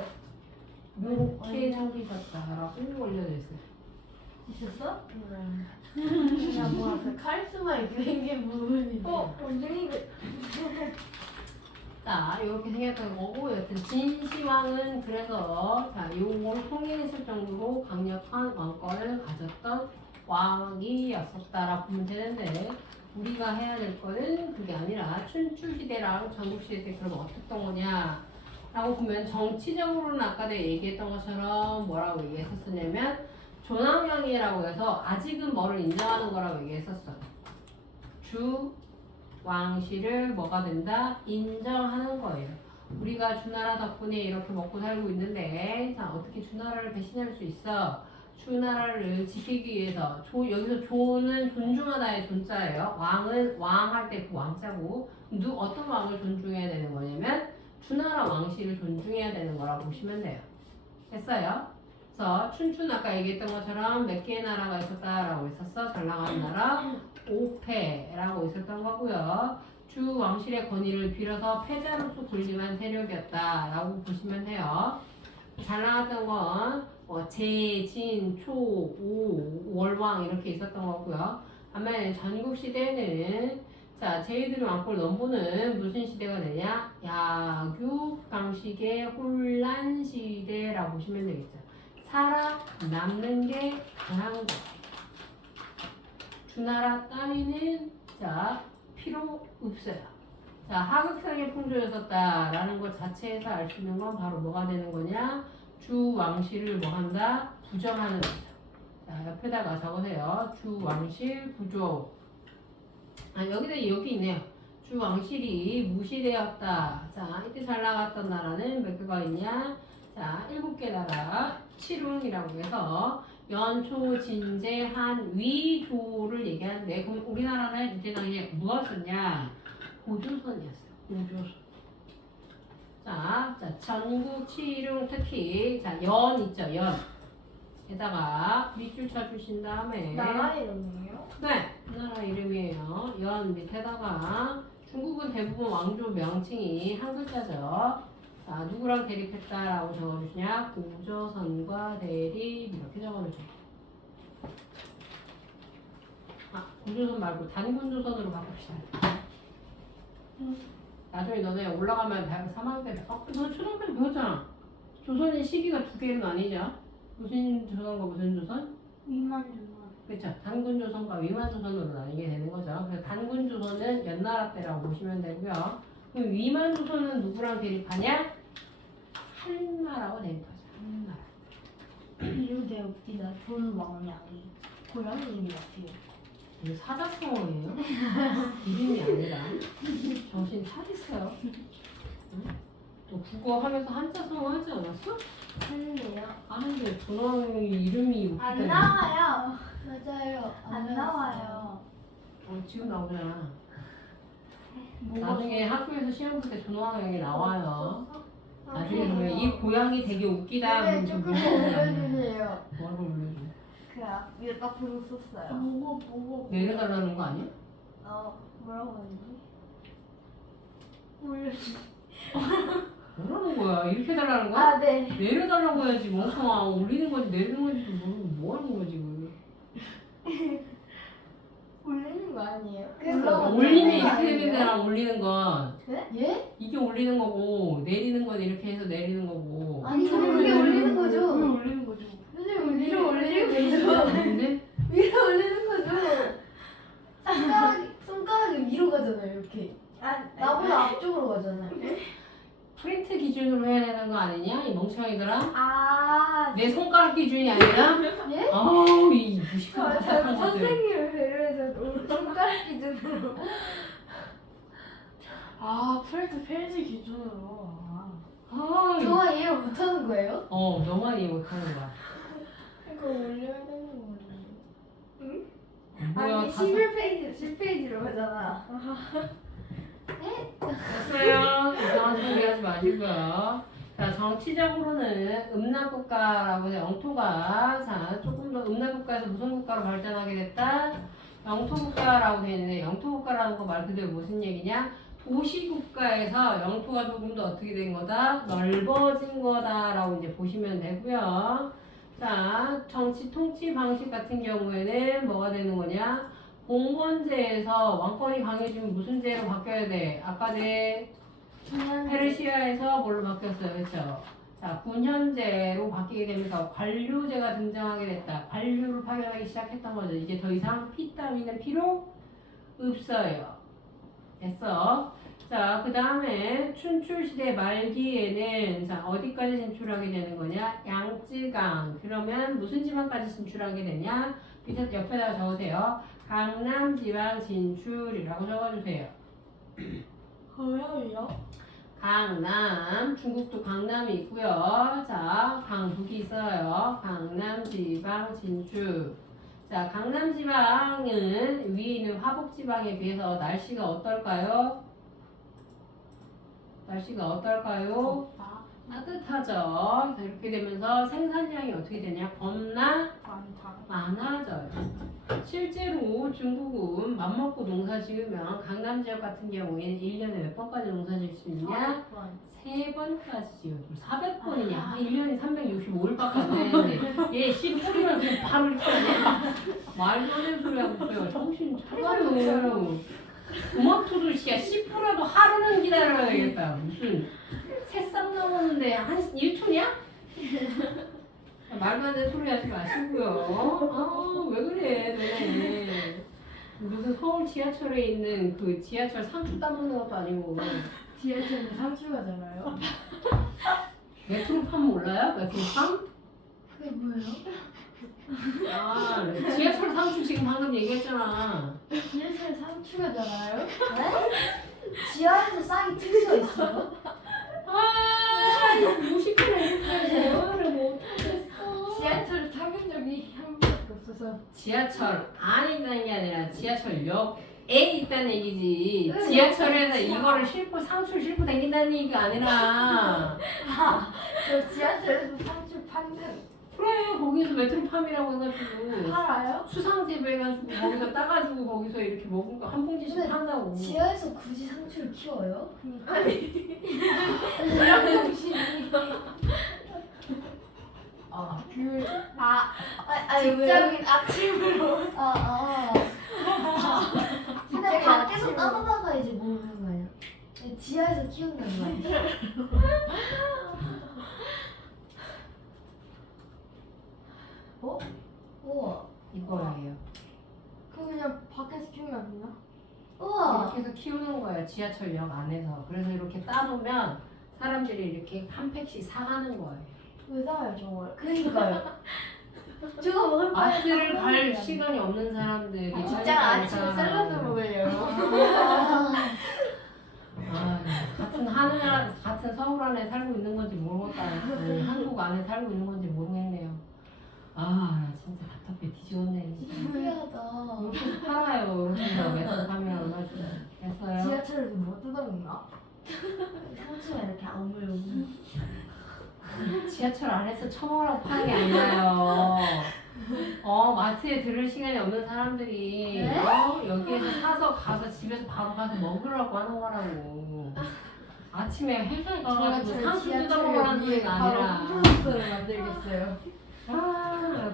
이렇게 생기셨다라고 올려져 있어요. 있었어? 야 뭐야 그 카리스마 이렇게 생긴 부분인데. 원숭이 자, 이렇게 생겼던 거고, 여튼 진시황은 그래서 자, 요걸 통일했을 정도로 강력한 왕권을 가졌던 왕이었었다라고 보면 되는데, 우리가 해야 될 거는 그게 아니라 춘추 시대랑 전국 시대 때 그럼 어땠던 거냐? 라고 보면 정치적으로는 아까 내가 얘기했던 것처럼 뭐라고 얘기했었냐면 존왕명이라고 해서 아직은 뭐를 인정하는 거라고 얘기했었어. 주 왕실을 뭐가 된다? 인정하는 거예요. 우리가 주나라 덕분에 이렇게 먹고 살고 있는데 자 어떻게 주나라를 배신할 수 있어? 주나라를 지키기 위해서 여기서 조는 존중하다의 존자예요. 왕은 왕할 때 그 왕자고 어떤 왕을 존중해야 되는 거냐면 주나라 왕실을 존중해야 되는 거라고 보시면 돼요. 됐어요? 그래서 춘추는 아까 얘기했던 것처럼 몇 개의 나라가 있었다라고 했었어. 잘 나가는 나라 5패라고 있었던 거고요. 주 왕실의 권위를 빌어서 패자로서 군림한 세력이었다라고 보시면 돼요. 잘 나갔던 건 제, 진, 초, 오, 월왕 이렇게 있었던 거고요. 아마 전국 시대는 자 제이들의 왕권을 넘보는 무슨 시대가 되냐? 약육 강식의 혼란 시대라고 보시면 되겠죠. 살아남는 게 강한 거. 주나라 따위는 자 필요 없어요. 자 하극상의 풍조였었다라는 것 자체에서 알 수 있는 건 바로 뭐가 되는 거냐? 주 왕실을 뭐 한다? 부정하는 거죠. 자 옆에다가 적으세요. 주 왕실 부조. 여기 있네요. 주 왕실이 무시되었다. 자, 이때 잘 나갔던 나라는 몇 개가 있냐? 자, 7개 나라. 칠웅이라고 해서 연초, 진제, 한, 위, 조를 얘기하는데 그럼 우리나라는 이때 당시에 뭐가 썼냐? 고조선이었어요. 고조선. 자, 전국 칠웅 특히 자, 연 있죠, 연. 에다가 밑줄 쳐주신 다음에 나라 이름이에요? 네, 나라 이름이에요. 연 밑에다가 중국은 대부분 왕조 명칭이 한 글자죠. 자, 누구랑 대립했다라고 적어주시냐? 고조선과 대립 이렇게 적어주세요. 아, 고조선 말고 단군조선으로 바꿉시다. 나중에 너네 올라가면 대학 3학년 때 너 초등학교 때 배웠잖아. 조선의 시기가 두 개는 아니죠? 무슨 조선과 무슨 조선? 위만주만. 그렇죠. 단군조선과 위만조선으로 나뉘게 되는 거죠. 그래서 단군조선은 연나라 때라고 보시면 되고요. 그럼 위만조선은 누구랑 대립하냐? 한나라와 대립하죠. 한나라. 이름 되게 웃기다. 존왕량이. 고양이 이름이 같아요. 이거 사자성어예요? 이름이 아니라. 정신 차리세요. 응? 또 국어 하면서 한자성어 하지 않았어? 하는데요. 아 근데 전화형이 이름이 웃기다. 안 나와요. 맞아요. 안 나와요. 지금 나오잖아. 뭐가 나중에 학교에서 시험 볼 때 전화형이 나와요. 아, 나중에 보면 이 고양이 되게 웃기다. 네, 그러면 좀 조금 무서워하지 않나요? 올려주세요. 뭐를 올려줘? 그 앞으로 썼어요. 뭐고. 내려달라는 거 아니야? 뭐라고 하는지? 뭐라는 거야? 이렇게 달라는 거야? 네. 내려달라고 해야지 멍청아. 올리는 건지 내리는 건지도 모르고 뭐 하는 거지 그게. 올리는 거 아니에요? 올리는 이렇게 되는 데랑 올리는 건 예? 이게 올리는 거고 내리는 건 이렇게 해서 내리는 거고. 아니 그게 올리는 왜 거죠? 올리는 거죠? 선생님 위로 올리는 거죠? 근데 위로 올리는 거죠? 손가락이 위로 가잖아요 이렇게. 나보다 앞쪽으로 가잖아요. 프린트 기준으로 해야 되는 거 아니냐? 이 멍청이들아. 아, 내 손가락 기준이 아니라? 예? 아우 이 무식한 답답한 것들. 선생님을 배려해서 손가락 기준으로. 아 프린트 페이지 기준으로. 아, 저가 이해를 못하는 거예요? 너만 이해 못하는 거야. 이거 올려야 되는 거지. 뭐야, 아니, 11페이지, 10페이지로 하잖아. 됐어요. 이상한 소리 하지 마시고요. 자, 정치적으로는 음란국가라고 해서 영토가 자 조금 더 음란국가에서 무슨 국가로 발전하게 됐다? 영토국가라고 되어 있는데 영토국가라는 거 말 그대로 무슨 얘기냐? 도시국가에서 영토가 조금 더 어떻게 된 거다? 넓어진 거다라고 이제 보시면 되고요. 자, 정치 통치 방식 같은 경우에는 뭐가 되는 거냐? 봉건제에서 왕권이 강해지면 무슨 제로 바뀌어야 돼? 아까 내 페르시아에서 뭘로 바뀌었어요? 그렇죠? 자, 군현제로 바뀌게 되면서 관료제가 등장하게 됐다. 관료를 파견하기 시작했던 거죠. 이제 더 이상 피 따위는 필요 없어요. 됐어? 자, 그 다음에 춘추시대 말기에는 자 어디까지 진출하게 되는 거냐? 양쯔강. 그러면 무슨 지방까지 진출하게 되냐? 밑에 옆에다가 적으세요. 강남 지방 진출이라고 적어주세요. 그래요? 강남, 중국도 강남이 있고요. 자, 강북이 있어요. 강남 지방 진출. 자, 강남 지방은 위에 있는 화북 지방에 비해서 날씨가 어떨까요? 날씨가 어떨까요? 따뜻하죠. 그래서 이렇게 되면서 생산량이 어떻게 되냐? 겁나 많아져요. 실제로 중국은 맘먹고 농사 지으면 강남 지역 같은 경우에는 1년에 몇 번까지 농사 지을 수 있냐? 3번까지 지어줘. 400번이냐? 1년에 365일밖에 안 되는데 얘 씨 뿌리면 그냥 바로 이렇게 하냐? 말도 안 되는 소리 하고 있어요. 정신 차리세요. 토마토도 씨야 씨 뿌려도 하루는 기다려야 되겠다. 무슨 새싹 나오는데 한 1초냐? 말도 안 되는 소리 하지 마시고요. 왜 그래, 너네. 무슨 서울 지하철에 있는 그 지하철 상추 따먹는 것도 아니고. 지하철에 상추가잖아요. 메트로팜 몰라요? 메트로팜? 그게 뭐예요? 아, 지하철 상추 지금 방금 얘기했잖아. 지하철 상추가잖아요? 네? 지하에서 싹이 튈 수가 있어요? 아, 이거 무식하네. 대화를 못하겠어. 지하철을 타본 적이 한 번밖에 없어서. 지하철 안에 있다는 게 아니라 지하철역에 있다는 얘기지. 지하철에서 이거를 싣고 상추를 싣고 다닌다는 얘기가 아니라. 저 지하철에서 상추 판는 그래, 거기서 메트로팜이라고 해가지고 팔아요? 수상 재배해가지고 거기서 따가지고 거기서 이렇게 먹은 거 한 봉지씩 근데 판다고. 지하에서 굳이 상추를 키워요? 이런 정신이. 아, 직장인 아침으로. 근데 밖에서 따다다가 이제 먹는 거예요. 지하에서 키운다는 거예요. 어? 우와. 이거예요. 그거 그냥 밖에서 키우면 안 되나? 우와. 이렇게 해서 키우는 거예요. 지하철역 안에서. 그래서 이렇게 따놓으면 사람들이 이렇게 한 팩씩 사가는 거예요. 왜 사요 저걸? 그러니까요. 저거 먹을 마트를 갈 시간이 없는 사람들이 직장 아침에 샐러드 먹으려고. 같은 서울 안에 살고 있는 건지 모르겠다. 아니, 한국 안에 살고 있는 건지 모르겠네요. 나 진짜 답답해 뒤지겠네. 진짜. 신기하다. 이렇게 팔아요. 이렇게 매트 파면 얼마 주겠어요? 지하철에서 뭐 뜯어먹나? 상추가 이렇게 아물고. 지하철 안에서 처먹으라고 파는 게 아니라요. 마트에 들을 시간이 없는 사람들이 네? 여기에서 사서 가서 집에서 바로 가서 먹으라고 하는 거라고. 아침에 회사에 가가지고 상추 뜯어먹으라는 소리가 아니라. 홈플러스를 만들겠어요.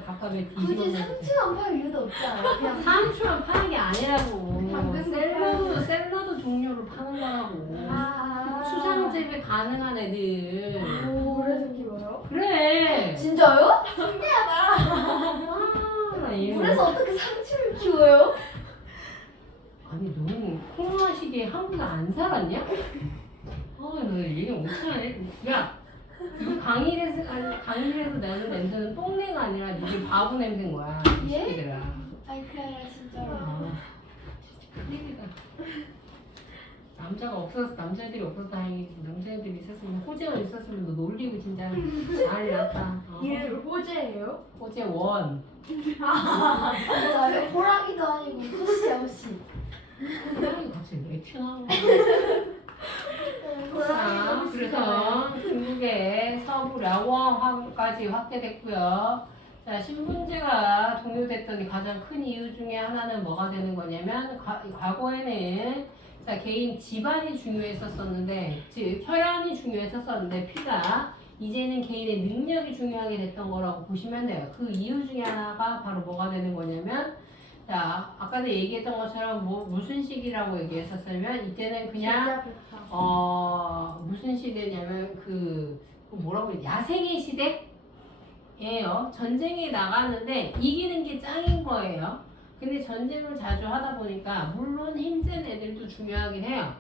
답답해 굳이 뒤집어져. 상추만 팔 이유도 없지 않아요? 그냥 상추만 파는 게 아니라고. 당근도 샐러드 종류를 파는 거라고. 아. 수상 재배 가능한 애들. 물에서 키워요? 그래. 진짜요? 나 이거. 그래서 어떻게 상추를 키워요? 아니 너는 코로나 시기에 한국에 안 살았냐? 너 얘기 못하네. 야, 이거 강의에서 나는 냄새는 똥내가 아니라 니들 바보 냄새인 거야. 이 예? 새끼들아. 아니 그게 아니라 진짜로. 큰일이다. 남자애들이 없어서 다행이지. 남자애들이 있었으면 호재가 있었으면 너 놀리고 진짜 난리 났다. 이름 호재예요? 호재 원. 진짜요? 호랑이도 아니고 호시아호시. 호랑이 갑자기 왜 튀어나온 거야? 자, 호랑이 그래서 중국의 서부 랴오항까지 확대됐고요. 자, 신분제가 동요됐던 가장 큰 이유 중에 하나는 뭐가 되는 거냐면 과거에는 자, 개인 집안이 중요했었었는데 즉 혈연이 중요했었었는데 피가 이제는 개인의 능력이 중요하게 됐던 거라고 보시면 돼요. 그 이유 중에 하나가 바로 뭐가 되는 거냐면 자, 아까도 얘기했던 것처럼 무슨 시기라고 얘기했었으면 이때는 그냥 무슨 시대냐면 그 뭐라고 해야 야생의 시대예요. 전쟁에 나가는데 이기는 게 짱인 거예요. 근데 전쟁을 자주 하다 보니까 물론 힘센 애들도 중요하긴 해요.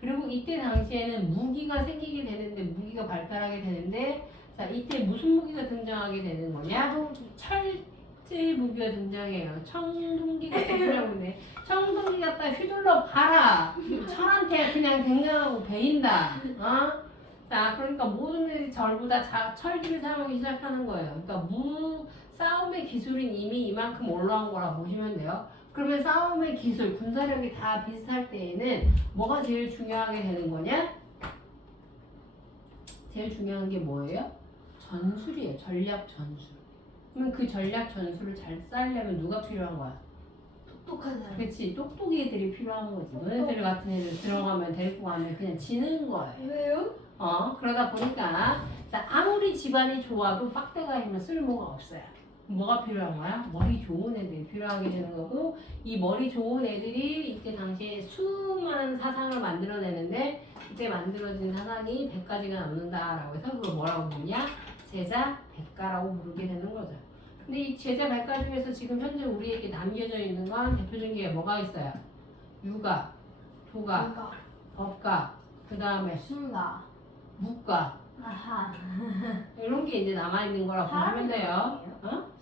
그리고 이때 당시에는 무기가 생기게 되는데 무기가 발달하게 되는데 자 이때 무슨 무기가 등장하게 되는 거냐? 철제 무기가 등장해요. 청동기 같은 소리하는데 청동기 갖다 휘둘러 봐라. 철한테 그냥 댕강하고 베인다. 자 그러니까 모든 애들이 전부 다 철기를 사용하기 시작하는 거예요. 그러니까 싸움의 기술은 이미 이만큼 올라온 거라 보시면 돼요. 그러면 싸움의 기술, 군사력이 다 비슷할 때에는 뭐가 제일 중요하게 되는 거냐? 제일 중요한 게 뭐예요? 전술이에요. 전략 전술. 그러면 그 전략 전술을 잘 쌓으려면 누가 필요한 거야? 똑똑한 사람. 그렇지. 똑똑이 애들이 필요한 거지. 너네들 같은 애들 들어가면 데리고 가면 그냥 지는 거예요. 왜요? 그러다 보니까 자, 아무리 집안이 좋아도 빡대가 있으면 쓸모가 없어요. 뭐가 필요한 거야? 머리 좋은 애들이 필요하게 되는 거고 이 머리 좋은 애들이 이때 당시에 수많은 사상을 만들어내는데 이때 만들어진 사상이 100가지가 넘는다라고 해서 그걸 뭐라고 부르냐? 제자 백가라고 부르게 되는 거죠. 근데 이 제자 백가 중에서 지금 현재 우리에게 남겨져 있는 건 대표적인 게 뭐가 있어요? 유가, 도가, 법가, 그 다음에 순가. 묵가 아하. 이런 게 이제 남아있는 거라고 보시면 돼요.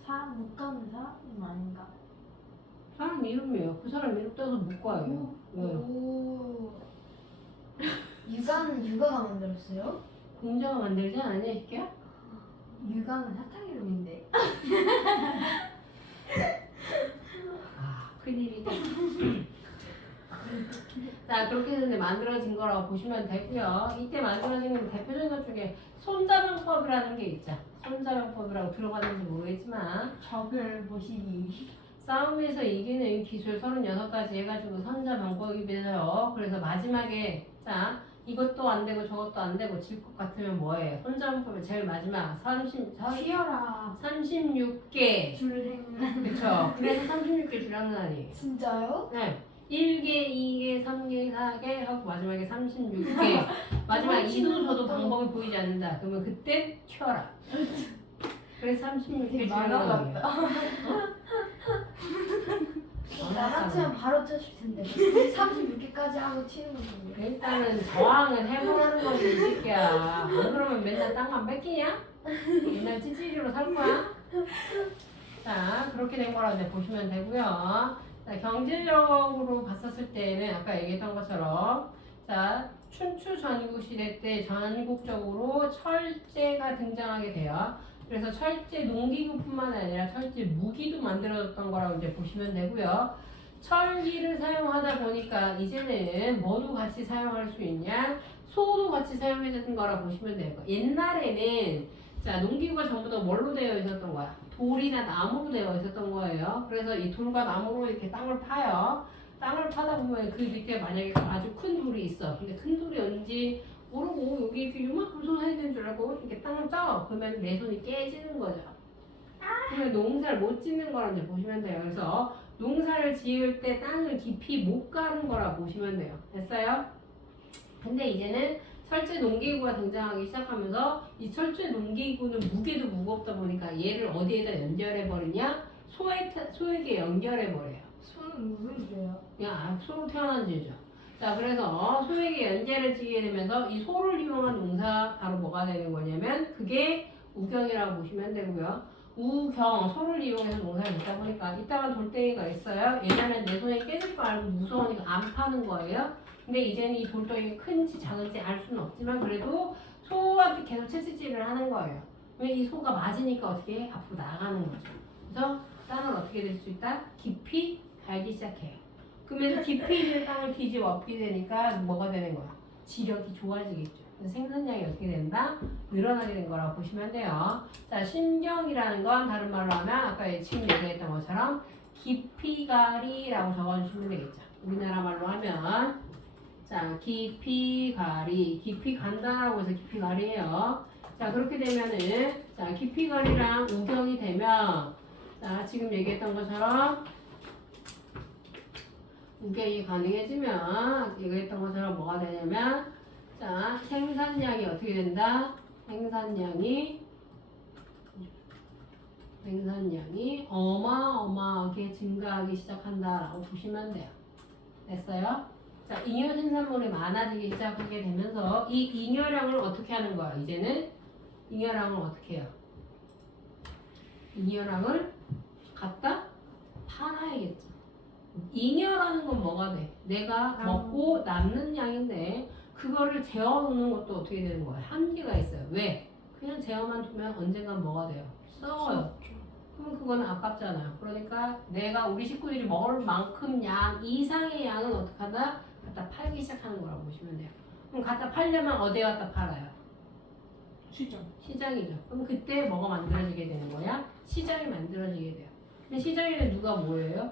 사람 못 가는 사람 아닌가? 사람 이름이에요. 그 사람 이름 따서 못 가요. 왜요? 오. 육아는 육아가 만들었어요? 공자가 만들지 않았냐, 이 새끼야? 육아는 사탕 이름인데. 아, 큰일이다. 자, 그렇게 해서 이제 만들어진 거라고 보시면 되고요. 이때 만들어진 건 대표적인 것 중에 손자병법이라는 게 있죠. 손자병법이라고 들어봤는지 모르겠지만 적을 보시기. 싸움에서 이기는 기술 36가지 해가지고 손자병법이 돼요. 그래서 마지막에 자 이것도 안 되고 저것도 안 되고 질 것 같으면 뭐예요? 손자병법의 제일 마지막 튀어라. 36개. 줄행. 그쵸? 그래서 36개 주량난이. 진짜요? 네. 1개, 2개, 3개, 4개 하고 마지막에 36개. 마지막 이도 저도 방법이 보이지 않는다. 그러면 그때 튀어라. 그래서 36개 만화 주량난이. 나 같으면 바로 쳤을 텐데. 36개까지 하고 튀는 거군요. 일단은 저항을 해보라는 거지 이 새끼야. 안 그러면 맨날 땅만 뺏기냐? 맨날 찌찌리로 살 거야? 자 그렇게 된 거라고 이제 보시면 되고요. 자 경제적으로 봤었을 때는 아까 얘기했던 것처럼 자 춘추 전국 시대 때 전국적으로 철제가 등장하게 돼요. 그래서 철제 농기구뿐만 아니라 철제 무기도 만들어졌던 거라고 이제 보시면 되고요. 철기를 사용하다 보니까 이제는 뭐도 같이 사용할 수 있냐? 소도 같이 사용해주는 거라 보시면 돼요. 옛날에는 자 농기구가 전부 다 뭘로 되어 있었던 거야? 돌이나 나무로 되어 있었던 거예요. 그래서 이 돌과 나무로 이렇게 땅을 파요. 땅을 파다 보면 그 밑에 만약에 아주 큰 돌이 있어. 근데 큰 돌이 어딘지 모르고 여기 이렇게 요만큼 손 해야 되는 줄 알고 이렇게 땅을 짜. 그러면 내 손이 깨지는 거죠. 그러면 농사를 못 짓는 거라 이제 보시면 돼요. 그래서 농사를 지을 때 땅을 깊이 못 가는 거라 보시면 돼요. 됐어요? 근데 이제는 철제 농기구가 등장하기 시작하면서 이 철제 농기구는 무게도 무겁다 보니까 얘를 어디에다 연결해 버리냐? 소에게 연결해 버려요. 손은 무슨 죄요? 그냥 소로 태어난 죄죠. 자, 그래서 소에게 연결해지게 되면서 이 소를 이용한 농사 바로 뭐가 되는 거냐면 그게 우경이라고 보시면 되고요. 우경, 소를 이용해서 농사를 짓다 보니까 이따가 돌덩이가 있어요. 옛날엔 내 손에 깨질 거 알고 무서우니까 안 파는 거예요. 근데 이제는 이 돌덩이가 큰지 작은지 알 수는 없지만 그래도 소한테 계속 채찍질을 하는 거예요. 왜 이 소가 맞으니까 어떻게 해? 앞으로 나가는 거죠. 그래서 땅을 어떻게 될 수 있다? 깊이 갈기 시작해요. 그러면 깊이 있는 땅을 뒤집어 엎게 되니까 뭐가 되는 거야? 지력이 좋아지겠죠. 그래서 생산량이 어떻게 된다? 늘어나게 된 거라고 보시면 돼요. 자, 신경이라는 건 다른 말로 하면 아까 지금 얘기했던 것처럼 깊이가리라고 적어주시면 되겠죠. 우리나라 말로 하면 자, 깊이가리, 깊이 간다라고 해서 깊이가리예요. 자, 그렇게 되면은 자, 깊이가리랑 우경이 되면 자, 지금 얘기했던 것처럼 우경이 가능해지면 얘기했던 것처럼 뭐가 되냐면 자 생산량이 어떻게 된다? 생산량이 어마어마하게 증가하기 시작한다라고 보시면 돼요. 됐어요? 자 잉여 생산물이 많아지기 시작하게 되면서 이 잉여량을 어떻게 하는 거야? 이제는 잉여량을 어떻게 해요? 잉여량을 갖다 팔아야겠죠. 잉여라는 건 뭐가 돼? 내가 먹고 남는 양인데 그거를 재워놓는 것도 어떻게 되는 거야? 한계가 있어요. 왜? 그냥 재워만 두면 언젠간 뭐가 돼요? 썩어요. 그럼 그거는 아깝잖아요. 그러니까 내가 우리 식구들이 먹을 만큼 양 이상의 양은 어떻게 하다? 갖다 팔기 시작하는 거라고 보시면 돼요. 그럼 갖다 팔려면 어디에 갖다 팔아요? 시장이죠. 그럼 그때 뭐가 만들어지게 되는 거야? 시장이 만들어지게 돼요. 근데 시장에는 누가 모여요?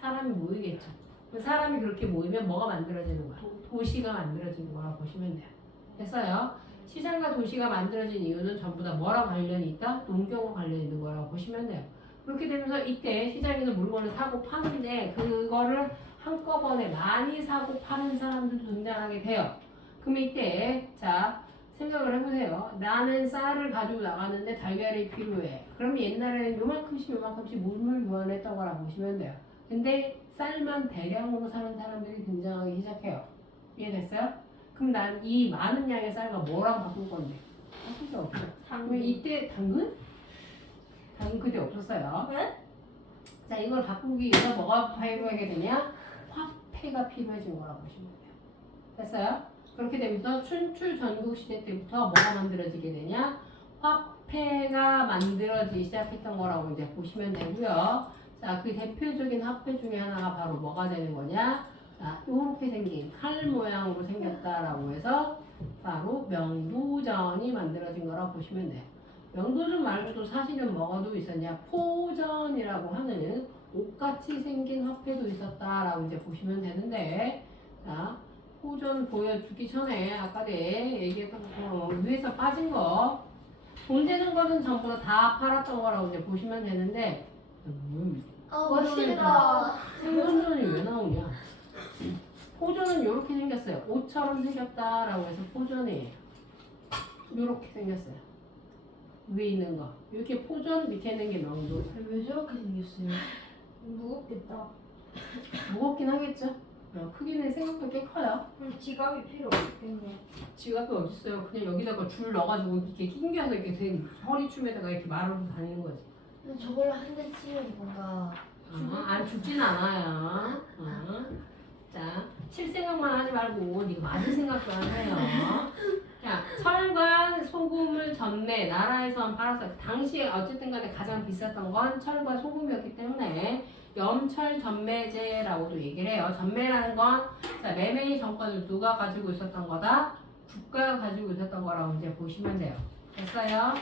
사람이 모이겠죠. 사람이 그렇게 모이면 뭐가 만들어지는 거야? 도시가 만들어지는 거라고 보시면 돼요. 됐어요? 시장과 도시가 만들어진 이유는 전부 다 뭐랑 관련이 있다? 농경과 관련이 있는 거라고 보시면 돼요. 그렇게 되면서 이때 시장에서 물건을 사고 파는데 그거를 한꺼번에 많이 사고 파는 사람들도 등장하게 돼요. 그럼 이때 자 생각을 해보세요. 나는 쌀을 가지고 나가는데 달걀이 필요해. 그럼 옛날에는 요만큼씩 물물 교환했던 거라고 보시면 돼요. 근데 쌀만 대량으로 사는 사람들이 등장하기 시작해요. 이해됐어요? 그럼 난 이 많은 양의 쌀과 뭐랑 바꿀 건데? 바꿀 수 없죠. 그럼 이때 당근? 당연 그때 없었어요. 네? 자, 이걸 바꾸기 위해서 뭐가 필요하게 되냐? 화폐가 필요해진 거라고 보시면 돼요. 됐어요? 그렇게 되면서 춘추 전국시대 때부터 뭐가 만들어지게 되냐? 화폐가 만들어지기 시작했던 거라고 이제 보시면 되고요. 자, 그 대표적인 화폐 중에 하나가 바로 뭐가 되는 거냐? 자, 이렇게 생긴 칼 모양으로 생겼다라고 해서 바로 명도전이 만들어진 거라고 보시면 돼요. 명도전 말고도 사실은 뭐가 또 있었냐? 포전이라고 하는 옷같이 생긴 화폐도 있었다라고 이제 보시면 되는데, 자, 포전 보여주기 전에 아까 내 얘기했던 것처럼 위에서 빠진 거, 돈 되는 거는 전부 다 팔았던 거라고 이제 보시면 되는데, 멋있다. 생존전이 왜 나오냐? 포전은 이렇게 생겼어요. 옷처럼 생겼다라고 해서 포전이에요. 이렇게 생겼어요. 위에 있는 거. 이렇게 포전, 밑에 있는 게 명도. 왜 저렇게 생겼어요? 무겁겠다. 무겁긴 하겠죠? 크기는 생각보다 꽤 커요. 그럼 지갑이 필요 없겠네. 지갑이 어딨어요? 그냥 여기다가 줄 넣어가지고 이렇게 낑겨서 이렇게 된 허리춤에다가 이렇게 말아서 다니는 거지. 저걸로 한 대 치면 뭔가 안 죽진 않아요. 자, 칠 생각만 하지 말고 네가 맞을 생각도 안 해요. 자, 철과 소금을 전매 나라에서 팔았어요. 당시에 어쨌든 간에 가장 비쌌던 건 철과 소금이었기 때문에 염철 전매제라고도 얘기를 해요. 전매라는 건 자, 매매의 정권을 누가 가지고 있었던 거다? 국가가 가지고 있었던 거라고 이제 보시면 돼요. 됐어요?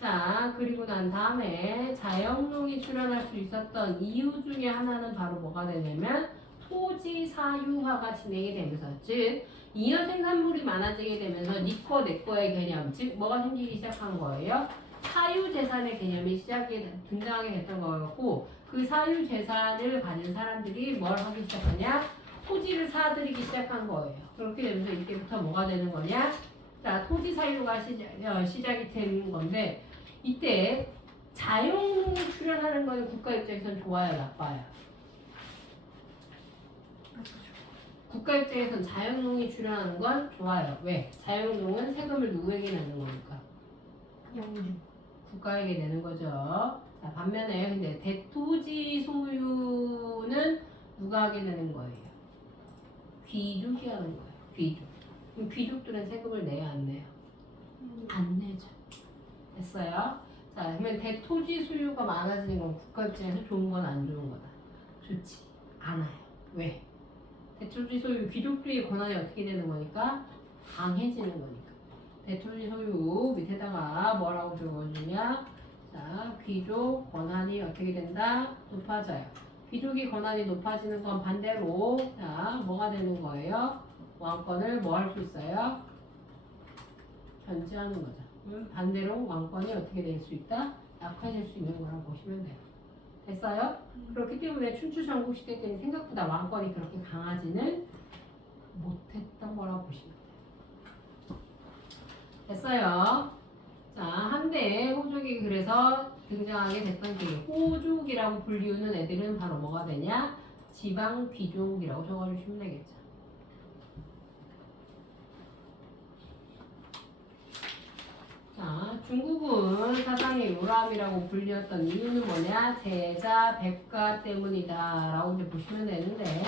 자, 그리고 난 다음에 자영농이 출현할 수 있었던 이유 중에 하나는 바로 뭐가 되냐면 토지 사유화가 진행이 되면서, 즉 이연 생산물이 많아지게 되면서 니 거, 내 거의 개념, 즉 뭐가 생기기 시작한 거예요? 사유재산의 개념이 등장하게 됐던 거였고, 그 사유재산을 가진 사람들이 뭘 하기 시작하냐? 토지를 사들이기 시작한 거예요. 그렇게 되면서 이때부터 뭐가 되는 거냐? 자, 토지 사유가 시작이 되는 건데, 이때 자영농이 출현하는 건 국가 입장에서는 좋아요, 나빠요? 국가 입장에서는 자영농이 출현하는 건 좋아요. 왜? 자영농은 세금을 누구에게 내는 거니까? 영주. 국가에게 내는 거죠. 자, 반면에 근데 대토지 소유는 누가 하게 되는 거예요? 귀족이 하는 거예요. 귀족. 그럼 귀족들은 세금을 내야 안 내요? 안 내죠. 됐어요? 자, 그러면 대토지 소유가 많아지는 건 국가 입장에서 좋은 건 안 좋은 거다? 좋지 않아요. 왜? 대토지 소유, 귀족들의 권한이 어떻게 되는 거니까? 강해지는 거니까. 대토지 소유 밑에다가 뭐라고 적어주냐? 자, 귀족 권한이 어떻게 된다? 높아져요. 귀족이 권한이 높아지는 건 반대로, 자, 뭐가 되는 거예요? 왕권을 뭐 할 수 있어요? 견제하는 거죠. 반대로 왕권이 어떻게 될 수 있다? 약해질 수 있는 거라고 보시면 돼요. 됐어요? 그렇기 때문에 춘추 전국 시대 때는 생각보다 왕권이 그렇게 강하지는 못했던 거라고 보시면 돼요. 됐어요? 자, 한때 호족이 그래서 등장하게 됐던 게 호족이라고 불리우는 애들은 바로 뭐가 되냐? 지방 귀족이라고 적어주시면 되겠죠. 자, 중국은 사상의 요람이라고 불리웠던 이유는 뭐냐? 제자 백가 때문이다 라고 이제 보시면 되는데,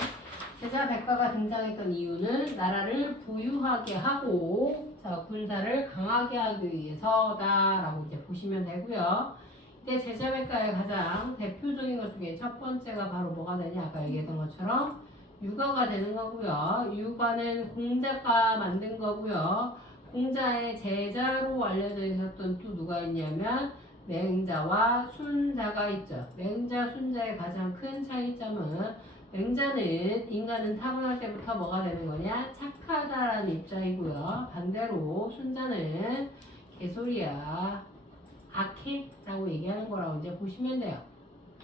제자 백가가 등장했던 이유는 나라를 부유하게 하고, 자, 군사를 강하게 하기 위해서다 라고 이제 보시면 되고요. 이때 제자 백가의 가장 대표적인 것 중에 첫 번째가 바로 뭐가 되냐? 아까 얘기했던 것처럼 유가가 되는 거고요. 유가는 공자가 만든 거고요. 공자의 제자로 알려져 있었던 또 누가 있냐면 맹자와 순자가 있죠. 맹자, 순자의 가장 큰 차이점은 맹자는 인간은 타고날 때부터 뭐가 되는 거냐? 착하다라는 입장이고요. 반대로 순자는 개소리야, 악해? 라고 얘기하는 거라고 이제 보시면 돼요.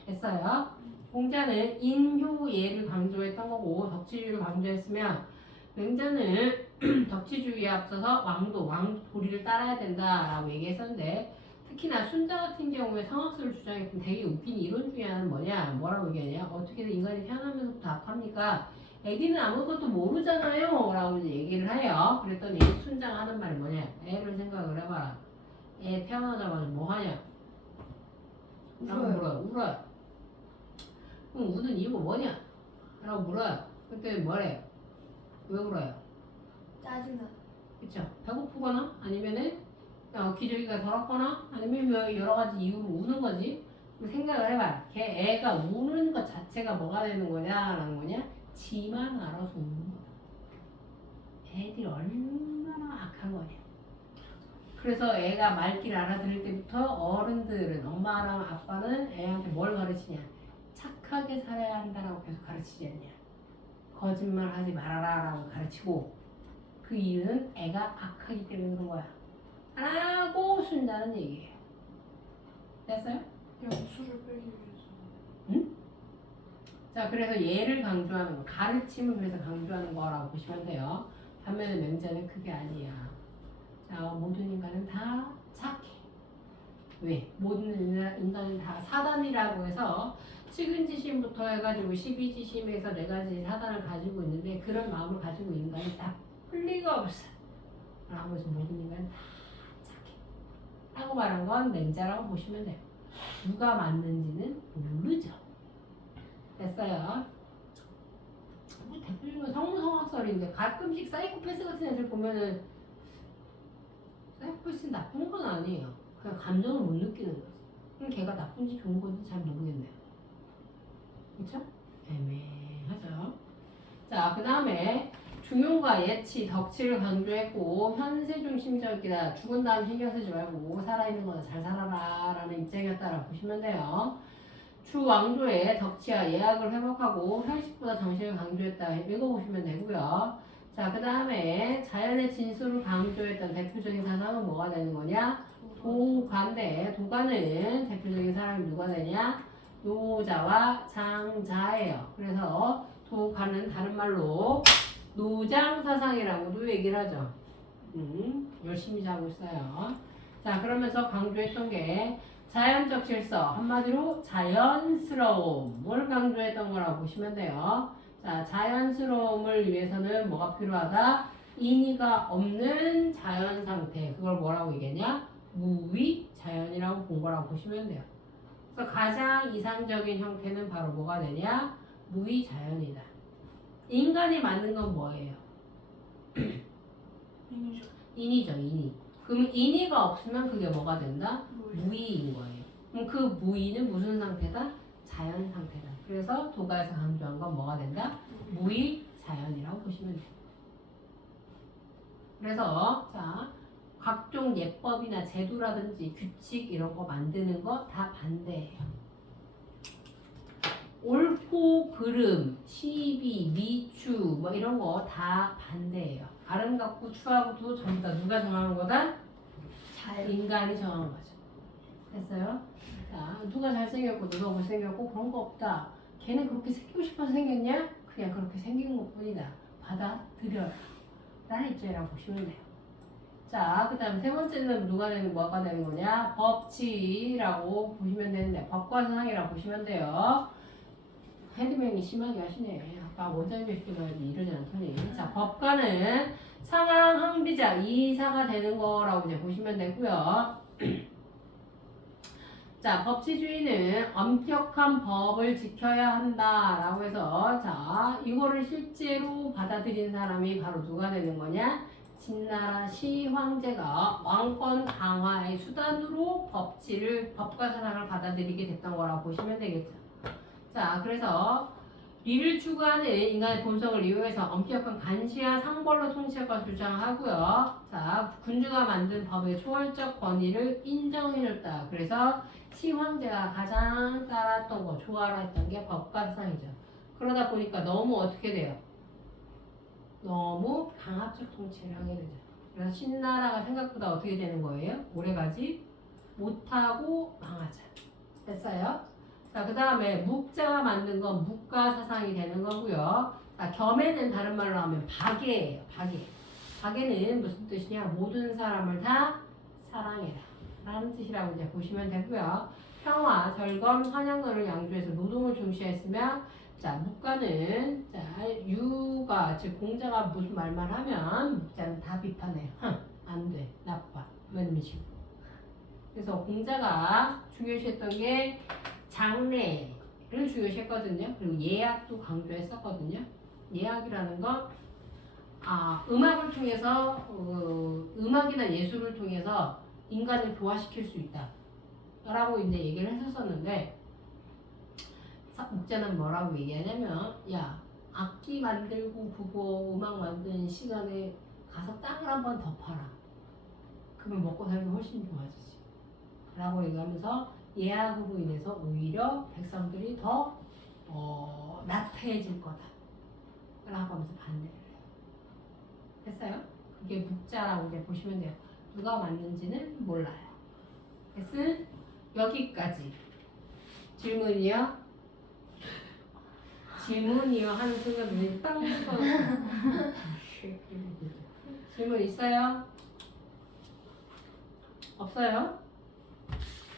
됐어요? 공자는 인효예를 강조했던 거고 덕치주의를 강조했으면 맹자는 덕치주의에 앞서서 왕도리를 따라야 된다라고 얘기했었는데, 특히나 순자 같은 경우에 상학설을 주장했던 되게 웃긴 이론 중에 하나는 뭐라고 얘기하냐? 어떻게 인간이 태어나면서부터 악합니까? 애기는 아무것도 모르잖아요 라고 이제 얘기를 해요. 그랬더니 순자가 하는 말이 뭐냐? 애를 생각을 해봐라. 애 태어나자마자 뭐 하냐? 라고 물어요. 울어요. 그럼 우는 이유가 뭐냐? 라고 물어요. 그때 뭐래요? 왜 울어요? 짜증나. 그쵸? 배고프거나 아니면은 기저귀가 더럽거나 아니면 뭐 여러 가지 이유로 우는 거지. 그럼 생각을 해봐. 걔 애가 우는 것 자체가 뭐가 되는 거냐라는 거냐? 지만 알아서 우는 거야. 애들이 얼마나 악한 거냐. 그래서 애가 말귀를 알아들을 때부터 어른들은 엄마랑 아빠는 애한테 뭘 가르치냐? 착하게 살아야 한다라고 계속 가르치지 않냐? 거짓말 하지 말아라라고 가르치고 그 이유는 애가 악하기 때문에 그런 거야. 라고 순다는 얘기예요. 됐어요? 영수를 빼기 위해서. 자, 그래서 얘를 강조하는 거, 가르침을 그래서 강조하는 거라고 보시면 돼요. 반면에 맹자는 그게 아니야. 자, 모든 인간은 다 착해. 왜? 모든 인간은 다 사단이라고 해서 측은지심부터 해가지고 12지심에서 4가지 사단을 가지고 있는데 그런 마음을 가지고 있는 인간이 나쁠 리가 없어. 라고 해서 모든 인간은 다 착해. 라고 말한 건 맹자라고 보시면 돼요. 누가 맞는지는 모르죠. 됐어요. 뭐 대표적인 성무성학설인데 가끔씩 사이코패스 같은 애들 보면은 사이코패스는 나쁜 건 아니에요. 그냥 감정을 못 느끼는 거지. 그럼 걔가 나쁜지 좋은 건지 잘 모르겠네요. 그쵸? 애매하죠. 자, 그 다음에 중용과 예치, 덕치를 강조했고 현세중심적이다. 죽은 다음 신경 쓰지 말고 살아있는 거나 잘 살아라 라는 입장이었다라고 보시면 돼요. 주왕조의 덕치와 예약을 회복하고 현식보다 정신을 강조했다. 읽어보시면 되고요. 자, 그 다음에 자연의 진수를 강조했던 대표적인 사상은 뭐가 되는 거냐? 도가인데 도가는 대표적인 사람이 누가 되냐? 노자와 장자예요. 그래서 도가는 다른 말로 노장사상이라고도 얘기를 하죠. 열심히 자고 있어요. 자, 그러면서 강조했던 게 자연적 질서, 한마디로 자연스러움을 강조했던 거라고 보시면 돼요. 자, 자연스러움을 위해서는 뭐가 필요하다? 인의가 없는 자연 상태. 그걸 뭐라고 얘기했냐? 무위 자연이라고 본 거라고 보시면 돼요. 그래서 가장 이상적인 형태는 바로 뭐가 되냐? 무위 자연이다. 인간이 만든 건 뭐예요? 인이죠. 인이죠, 인이. 그럼 인이가 없으면 그게 뭐가 된다? 무의인 거예요. 그럼 그 무의는 무슨 상태다? 자연 상태다. 그래서 도가에서 강조한 건 뭐가 된다? 무의 자연이라고 보시면 돼요. 그래서 자, 각종 예법이나 제도라든지 규칙 이런 거 만드는 거 다 반대예요. 옳고 그름, 시비, 미추 뭐 이런 거 다 반대예요. 아름답고 추하고도 전부 다 누가 정하는 거다? 인간이 정한 거죠. 됐어요? 자, 누가 잘생겼고 누가 못생겼고 그런 거 없다. 걔는 그렇게 생기고 싶어서 생겼냐? 그냥 그렇게 생긴 것 뿐이다. 받아들여라. 라는 입장이라고 보시면 돼요. 자, 그 다음 세 번째는 뭐가 되는 거냐? 법치라고 보시면 되는데 법과 사상이라고 보시면 돼요. 헤드명이 심하게 하시네. 아까 원장님 시키면 이러지 않더니. 자, 법과는 상황, 항비자, 이사가 되는 거라고 이제 보시면 되고요. 자, 법치주의는 엄격한 법을 지켜야 한다라고 해서 자, 이거를 실제로 받아들인 사람이 바로 누가 되는 거냐? 진나라 시황제가 왕권 강화의 수단으로 법과 사상을 받아들이게 됐던 거라고 보시면 되겠죠. 자, 그래서 리를 추구하는 인간의 본성을 이용해서 엄격한 간시와 상벌로 통치할 것을 주장하고요. 자, 군주가 만든 법의 초월적 권위를 인정해줬다. 그래서 시황제가 가장 따랐던 거, 좋아라 했던 게 법과 사상이죠. 그러다 보니까 너무 어떻게 돼요? 너무 강압적 통치를 하게 되죠. 그래서 신나라가 생각보다 어떻게 되는 거예요? 오래가지 못하고 망하자. 됐어요? 자, 그 다음에 묵자가 만든 건 묵가 사상이 되는 거고요. 자, 겸에는 다른 말로 하면 박애예요. 박애. 박애는 무슨 뜻이냐? 모든 사람을 다 사랑해라 라는 뜻이라고 이제 보시면 되고요. 평화, 절검, 환양도를 양조해서 노동을 중시했으며 자, 묵가는 자, 유가 즉 공자가 무슨 말만 하면 묵자는 다 비판해요. 안 돼, 나빠, 이런 식으로. 그래서 공자가 중요시했던 게 장래를 중요시했거든요. 그리고 예약도 강조했었거든요. 예약이라는 건 음악을 통해서 음악이나 예술을 통해서 인간을 교화시킬 수 있다 라고 이제 얘기를 했었었는데 목자는 뭐라고 얘기하냐면 야 악기 만들고 그거 음악 만드는 시간에 가서 땅을 한 번 더 팔아. 그러면 먹고 살기 훨씬 좋아지지 라고 얘기하면서 예약으로 인해서 오히려 백성들이 더 나태해질 거다 라고 하면서 반대를 해요. 됐어요? 그게 묵자라고 이제 보시면 돼요. 누가 맞는지는 몰라요. 그래서 여기까지. 질문이요? 질문이요 하는 순간 눈이 땅 떠. 질문 있어요? 없어요?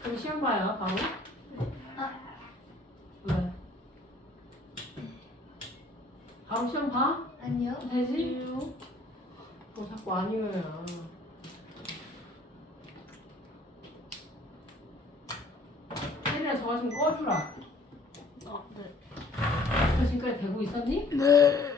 그럼 시험 봐요, 바로. 왜? 바로 시험 봐? 아니요. 되지? 뭐 자꾸 아니에요. 혜리야 저거 좀 꺼주라. 네. 너 지금까지 대고 있었니? 네.